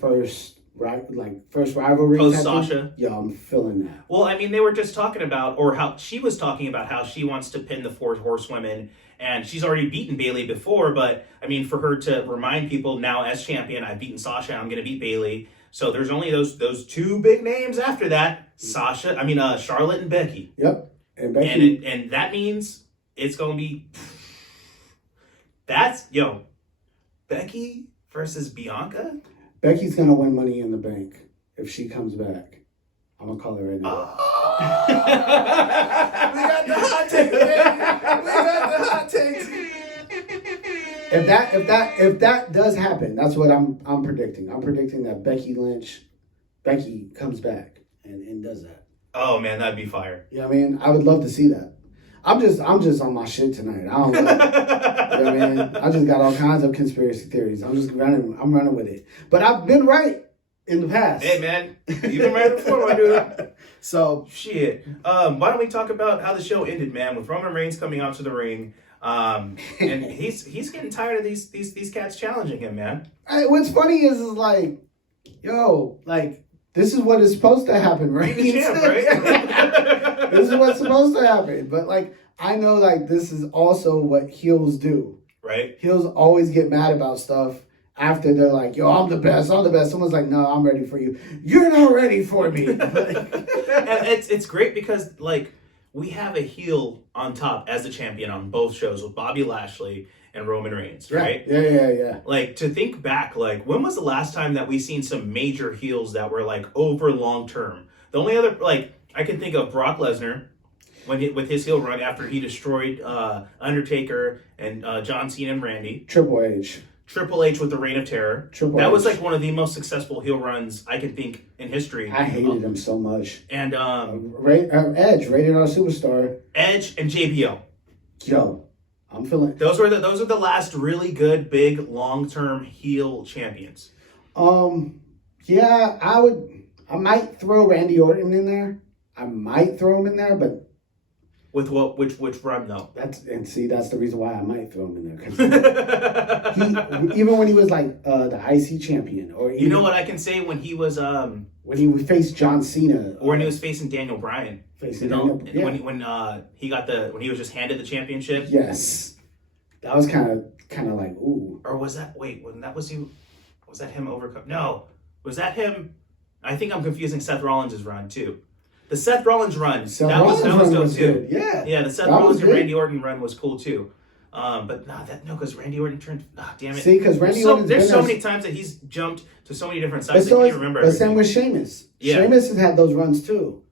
first rivalry. Post Sasha. Yeah, I'm feeling that. Well, I mean, they were just talking about, or how she was talking about how she wants to pin the 4 horsewomen. And she's already beaten Bayley before, but I mean, for her to remind people now as champion, I've beaten Sasha, I'm going to beat Bayley. So there's only those 2 big names after that: Charlotte and Becky. Yep, and Becky, and that means it's going to be Becky versus Bianca. Becky's going to win Money in the Bank if she comes back. I'm gonna call it right now. We got the hot takes, man. We got the hot takes. If that does happen, that's what I'm predicting. I'm predicting that Becky comes back and does that. Oh man, that'd be fire. Yeah, I mean, I would love to see that. I'm just on my shit tonight. I don't know. You know what I mean? I just got all kinds of conspiracy theories. I'm running with it. But I've been right in the past. Hey, man. You've been right before, my dude. So shit. Why don't we talk about how the show ended, man, with Roman Reigns coming out to the ring. And he's getting tired of these cats challenging him, man. What's funny is like, yo, like, this is what is supposed to happen, right? He's the champ, right? This is what's supposed to happen. But, like, I know, like, this is also what heels do. Right. Heels always get mad about stuff after they're like, yo, I'm the best. Someone's like, no, I'm ready for you. You're not ready for me. And it's great because, like, we have a heel on top as the champion on both shows with Bobby Lashley and Roman Reigns, right? Yeah. Like, to think back, like, when was the last time that we seen some major heels that were, like, over long term? The only other, like, I can think of Brock Lesnar with his heel run after he destroyed Undertaker and John Cena and Randy. Triple H with the Reign of Terror. That was, like, one of the most successful heel runs I can think in history. I hated him so much. And Edge, Rated R Superstar. Edge and JBL. Yo, I'm feeling. Those are the last really good, big, long-term heel champions. Yeah, I might throw Randy Orton in there. I might throw him in there, but with what? Which run though? That's the reason why I might throw him in there. Because even when he was like the IC champion, or you know what I can say when he was when he faced John Cena, or when he was facing Daniel Bryan, when he was just handed the championship. Yes, that was kind of like ooh. Or was that when that was you? Was that him overcome? No, was that him? I think I'm confusing Seth Rollins' run too. The Seth Rollins run, that was dope too. Good. Yeah, the Seth Rollins and Randy Orton run was cool too. But because Randy Orton turned. Damn it! See, because Randy Orton. There's so many times that he's jumped to so many different sides. I can't remember. But same with Sheamus. Yeah. Sheamus has had those runs too.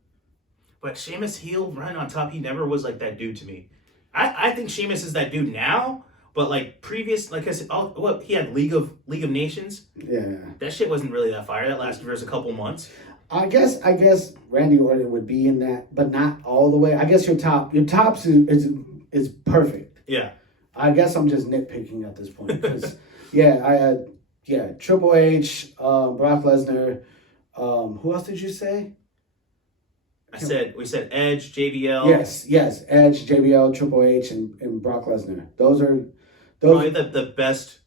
But Sheamus' heel run on top, he never was like that dude to me. I think Sheamus is that dude now. But like previous, like I said, he had League of Nations. Yeah. That shit wasn't really that fire. That lasted for just a couple months. I guess Randy Orton would be in that, but not all the way. I guess your tops is perfect. Yeah. I guess I'm just nitpicking at this point because Triple H, Brock Lesnar. Who else did you say? We said Edge, JBL. Yes, Edge, JBL, Triple H, and Brock Lesnar. Those are probably the best.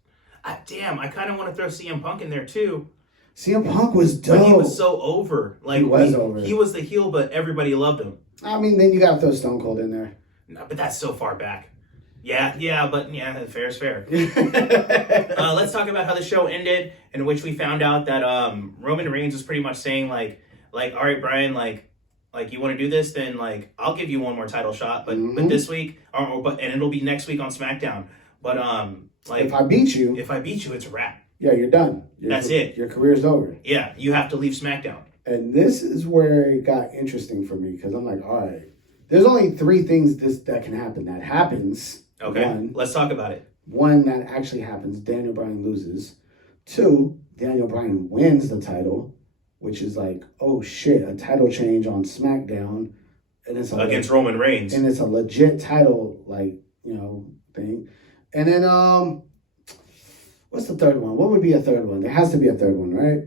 Damn, I kind of want to throw CM Punk in there too. CM Punk was dope. But he was so over. Like, over. He was the heel, but everybody loved him. I mean, then you got to throw Stone Cold in there. No, but that's so far back. But fair is fair. Let's talk about how the show ended, in which we found out that Roman Reigns was pretty much saying like, all right, Brian, like you want to do this, then like I'll give you one more title shot, but this week, and it'll be next week on SmackDown. But like if I beat you, it's a wrap. Yeah, you're done. That's it. Your career's over. Yeah, you have to leave SmackDown. And this is where it got interesting for me because I'm like, all right, there's only 3 things that can happen. That happens. Okay, let's talk about it. 1, that actually happens. Daniel Bryan loses. 2, Daniel Bryan wins the title, which is like, oh shit, a title change on SmackDown, and it's against Roman Reigns, and it's a legit title, thing. And then what's the third one? What would be a third one? There has to be a third one, right?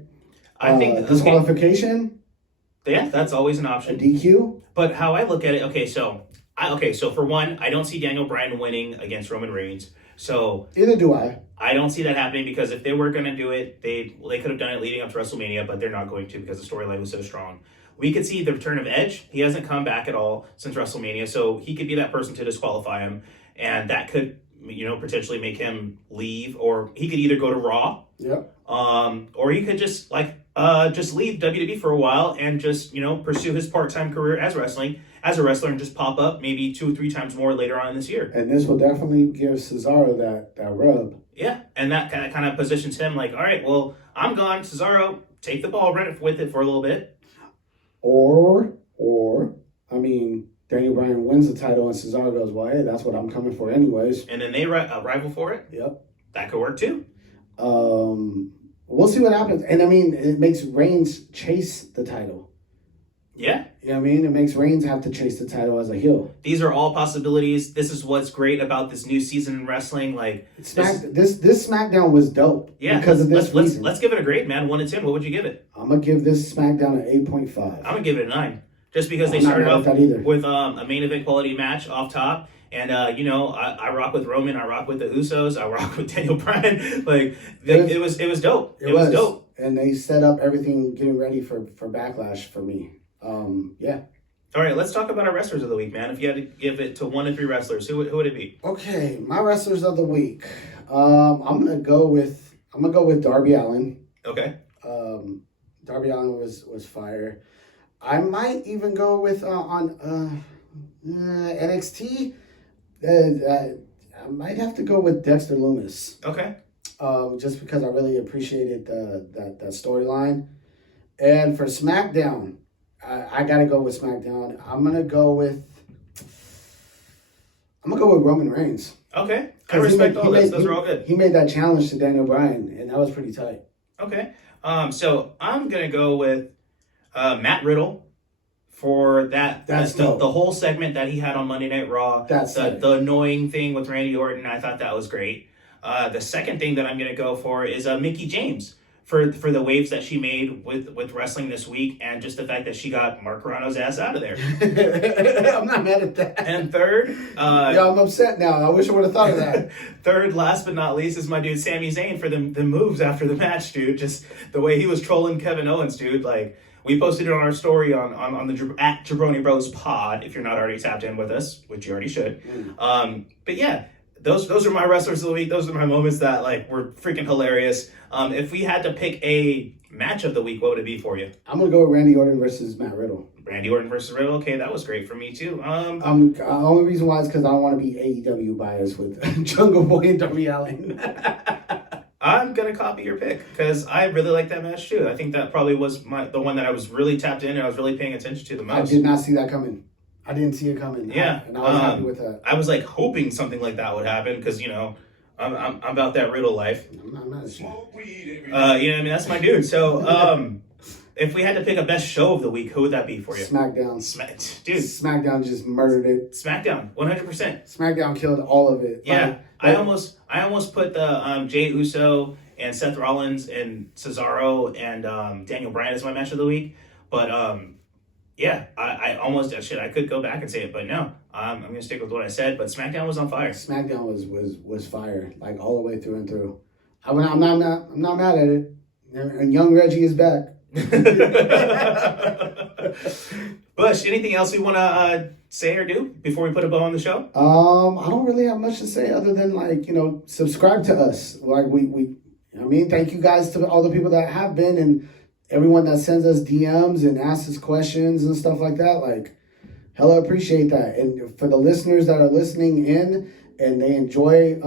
I think disqualification. Yeah, that's always an option. A DQ. But how I look at it, so for one, I don't see Daniel Bryan winning against Roman Reigns. So either do I. I don't see that happening because if they were going to do it, they could have done it leading up to WrestleMania, but they're not going to because the storyline was so strong. We could see the return of Edge. He hasn't come back at all since WrestleMania, so he could be that person to disqualify him, and that could, potentially make him leave, or he could either go to Raw, or he could just leave WWE for a while and just pursue his part-time career as a wrestler and just pop up maybe 2 or 3 times more later on this year. And this will definitely give Cesaro that rub. Yeah, and that kind of positions him like, all right, well, I'm gone, Cesaro, take the ball, run it with it for a little bit. Or Daniel Bryan wins the title and Cesaro goes, well, hey, that's what I'm coming for anyways. And then they rival for it? Yep. That could work too. We'll see what happens. And it makes Reigns chase the title. Yeah, You know what I mean? It makes Reigns have to chase the title as a heel. These are all possibilities. This is what's great about this new season in wrestling. Like This SmackDown was dope. yeah, because of this reason. let's give it a grade, man. 1 to 10. What would you give it? I'm gonna give this SmackDown an 8.5. I'm gonna give it a 9, just because they I'm not started mad off at that either. with a main event quality match off top. And I rock with Roman. I rock with the Usos. I rock with Daniel Bryan. Like it was dope. It was dope. And they set up everything, getting ready for Backlash for me. Yeah. All right, let's talk about our wrestlers of the week, man. If you had to give it to 1 to 3 wrestlers, who would it be? Okay, my wrestlers of the week. I'm gonna go with Darby Allin. Okay. Darby Allin was fire. I might even go with on NXT. I might have to go with Dexter Lumis. Okay. Just because I really appreciated that storyline. And for SmackDown, I gotta go with SmackDown. I'm gonna go with Roman Reigns. Okay. I respect all this. Those are all good. He made that challenge to Daniel Bryan, and that was pretty tight. Okay. So I'm gonna go with Matt Riddle for the whole segment that he had on Monday Night Raw. That's the annoying thing with Randy Orton. I thought that was great. The second thing that I'm gonna go for is Mickie James for the waves that she made with wrestling this week, and just the fact that she got Mark Carrano's ass out of there. I'm not mad at that. And third, I'm upset now. I wish I would have thought of that. Third, last but not least, is my dude Sami Zayn for the moves after the match, dude. Just the way he was trolling Kevin Owens, dude. Like, we posted it on our story on the at Jabroni Bros Pod, if you're not already tapped in with us, which you already should. But yeah, those are my wrestlers of the week. Those are my moments that like were freaking hilarious. If we had to pick a match of the week, what would it be for you? I'm gonna go with Randy Orton versus Matt Riddle. Randy Orton versus Riddle. Okay, that was great for me too. The only reason why is because I don't want to be AEW biased with Jungle Boy and Darby Allin. I'm gonna copy your pick because I really like that match too. I think that probably was the one that I was really tapped in and I was really paying attention to the most. I did not see that coming. I didn't see it coming. Yeah, and I was happy with that. I was like hoping something like that would happen because I'm about that Riddle life. I'm not mad at you. I mean, that's my dude. So if we had to pick a best show of the week, who would that be for you? SmackDown. Dude, SmackDown just murdered it. SmackDown, 100%. SmackDown killed all of it. Yeah, I almost put the Jey Uso and Seth Rollins and Cesaro and Daniel Bryan as my match of the week, but yeah, I almost I could go back and say it, but no, I'm gonna stick with what I said. But SmackDown was on fire. SmackDown was fire, like all the way through and through. I'm not mad at it. And young Reggie is back. Bush, anything else we want to say or do before we put a bow on the show? I don't really have much to say other than subscribe to us. Like thank you guys to all the people that have been and everyone that sends us DMs and asks us questions and stuff like that. Like, hella appreciate that. And for the listeners that are listening in and they enjoy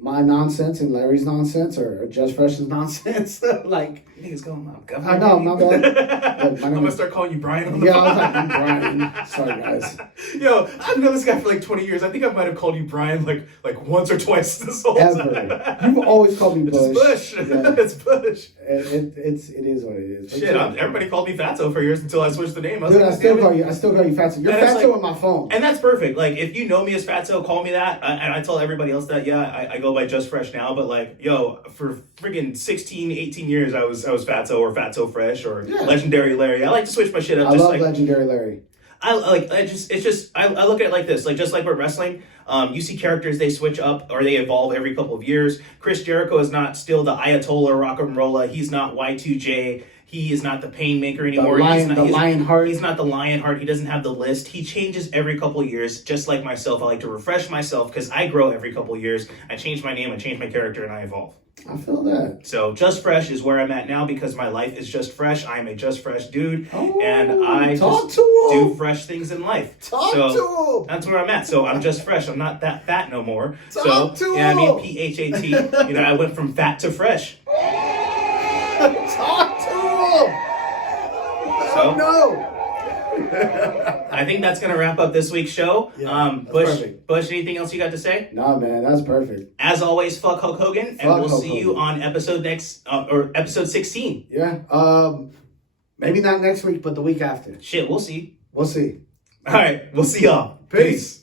my nonsense and Larry's nonsense or Just Fresh's nonsense, like, niggas going up. I know, my bad. I'm gonna start calling you Brian on the phone. I was like, I'm Brian. Sorry, guys. Yo, I've known this guy for like 20 years. I think I might have called you Brian like once or twice this whole time. You've always called me Bush. It's Bush. Yeah. It's Bush. It is what it is. Shit, everybody called me Fatso for years until I switched the name. I still call you Fatso. You're Fatso on my phone. And that's perfect. Like, if you know me as Fatso, call me that. And I tell everybody else that, I go by Just Fresh now. But like, yo, for friggin' 16, 18 years, I was Fatso or Fatso Fresh or Legendary Larry. I like to switch my shit up. I love Legendary Larry. I look at it like this, like just like with wrestling, you see characters, they switch up or they evolve every couple of years. Chris Jericho is not still the Ayatollah Rock and Rolla. He's not Y2J. He is not the Painmaker anymore. He's not the Lionheart. He doesn't have the list. He changes every couple of years, just like myself. I like to refresh myself because I grow every couple of years. I change my name, I change my character, and I evolve. I feel that. So Just Fresh is where I'm at now because my life is just fresh. I'm a Just Fresh dude, and I just do fresh things in life. That's where I'm at. So I'm just fresh. I'm not that fat no more. PHAT. I went from fat to fresh. Talk to him. So No. I think that's going to wrap up this week's show. Yeah, Bush, anything else you got to say? Nah, man, that's perfect. As always, fuck Hulk Hogan, and we'll see you on episode 16. Yeah. Maybe not next week, but the week after. Shit, we'll see. We'll see. All right, we'll see y'all. Peace.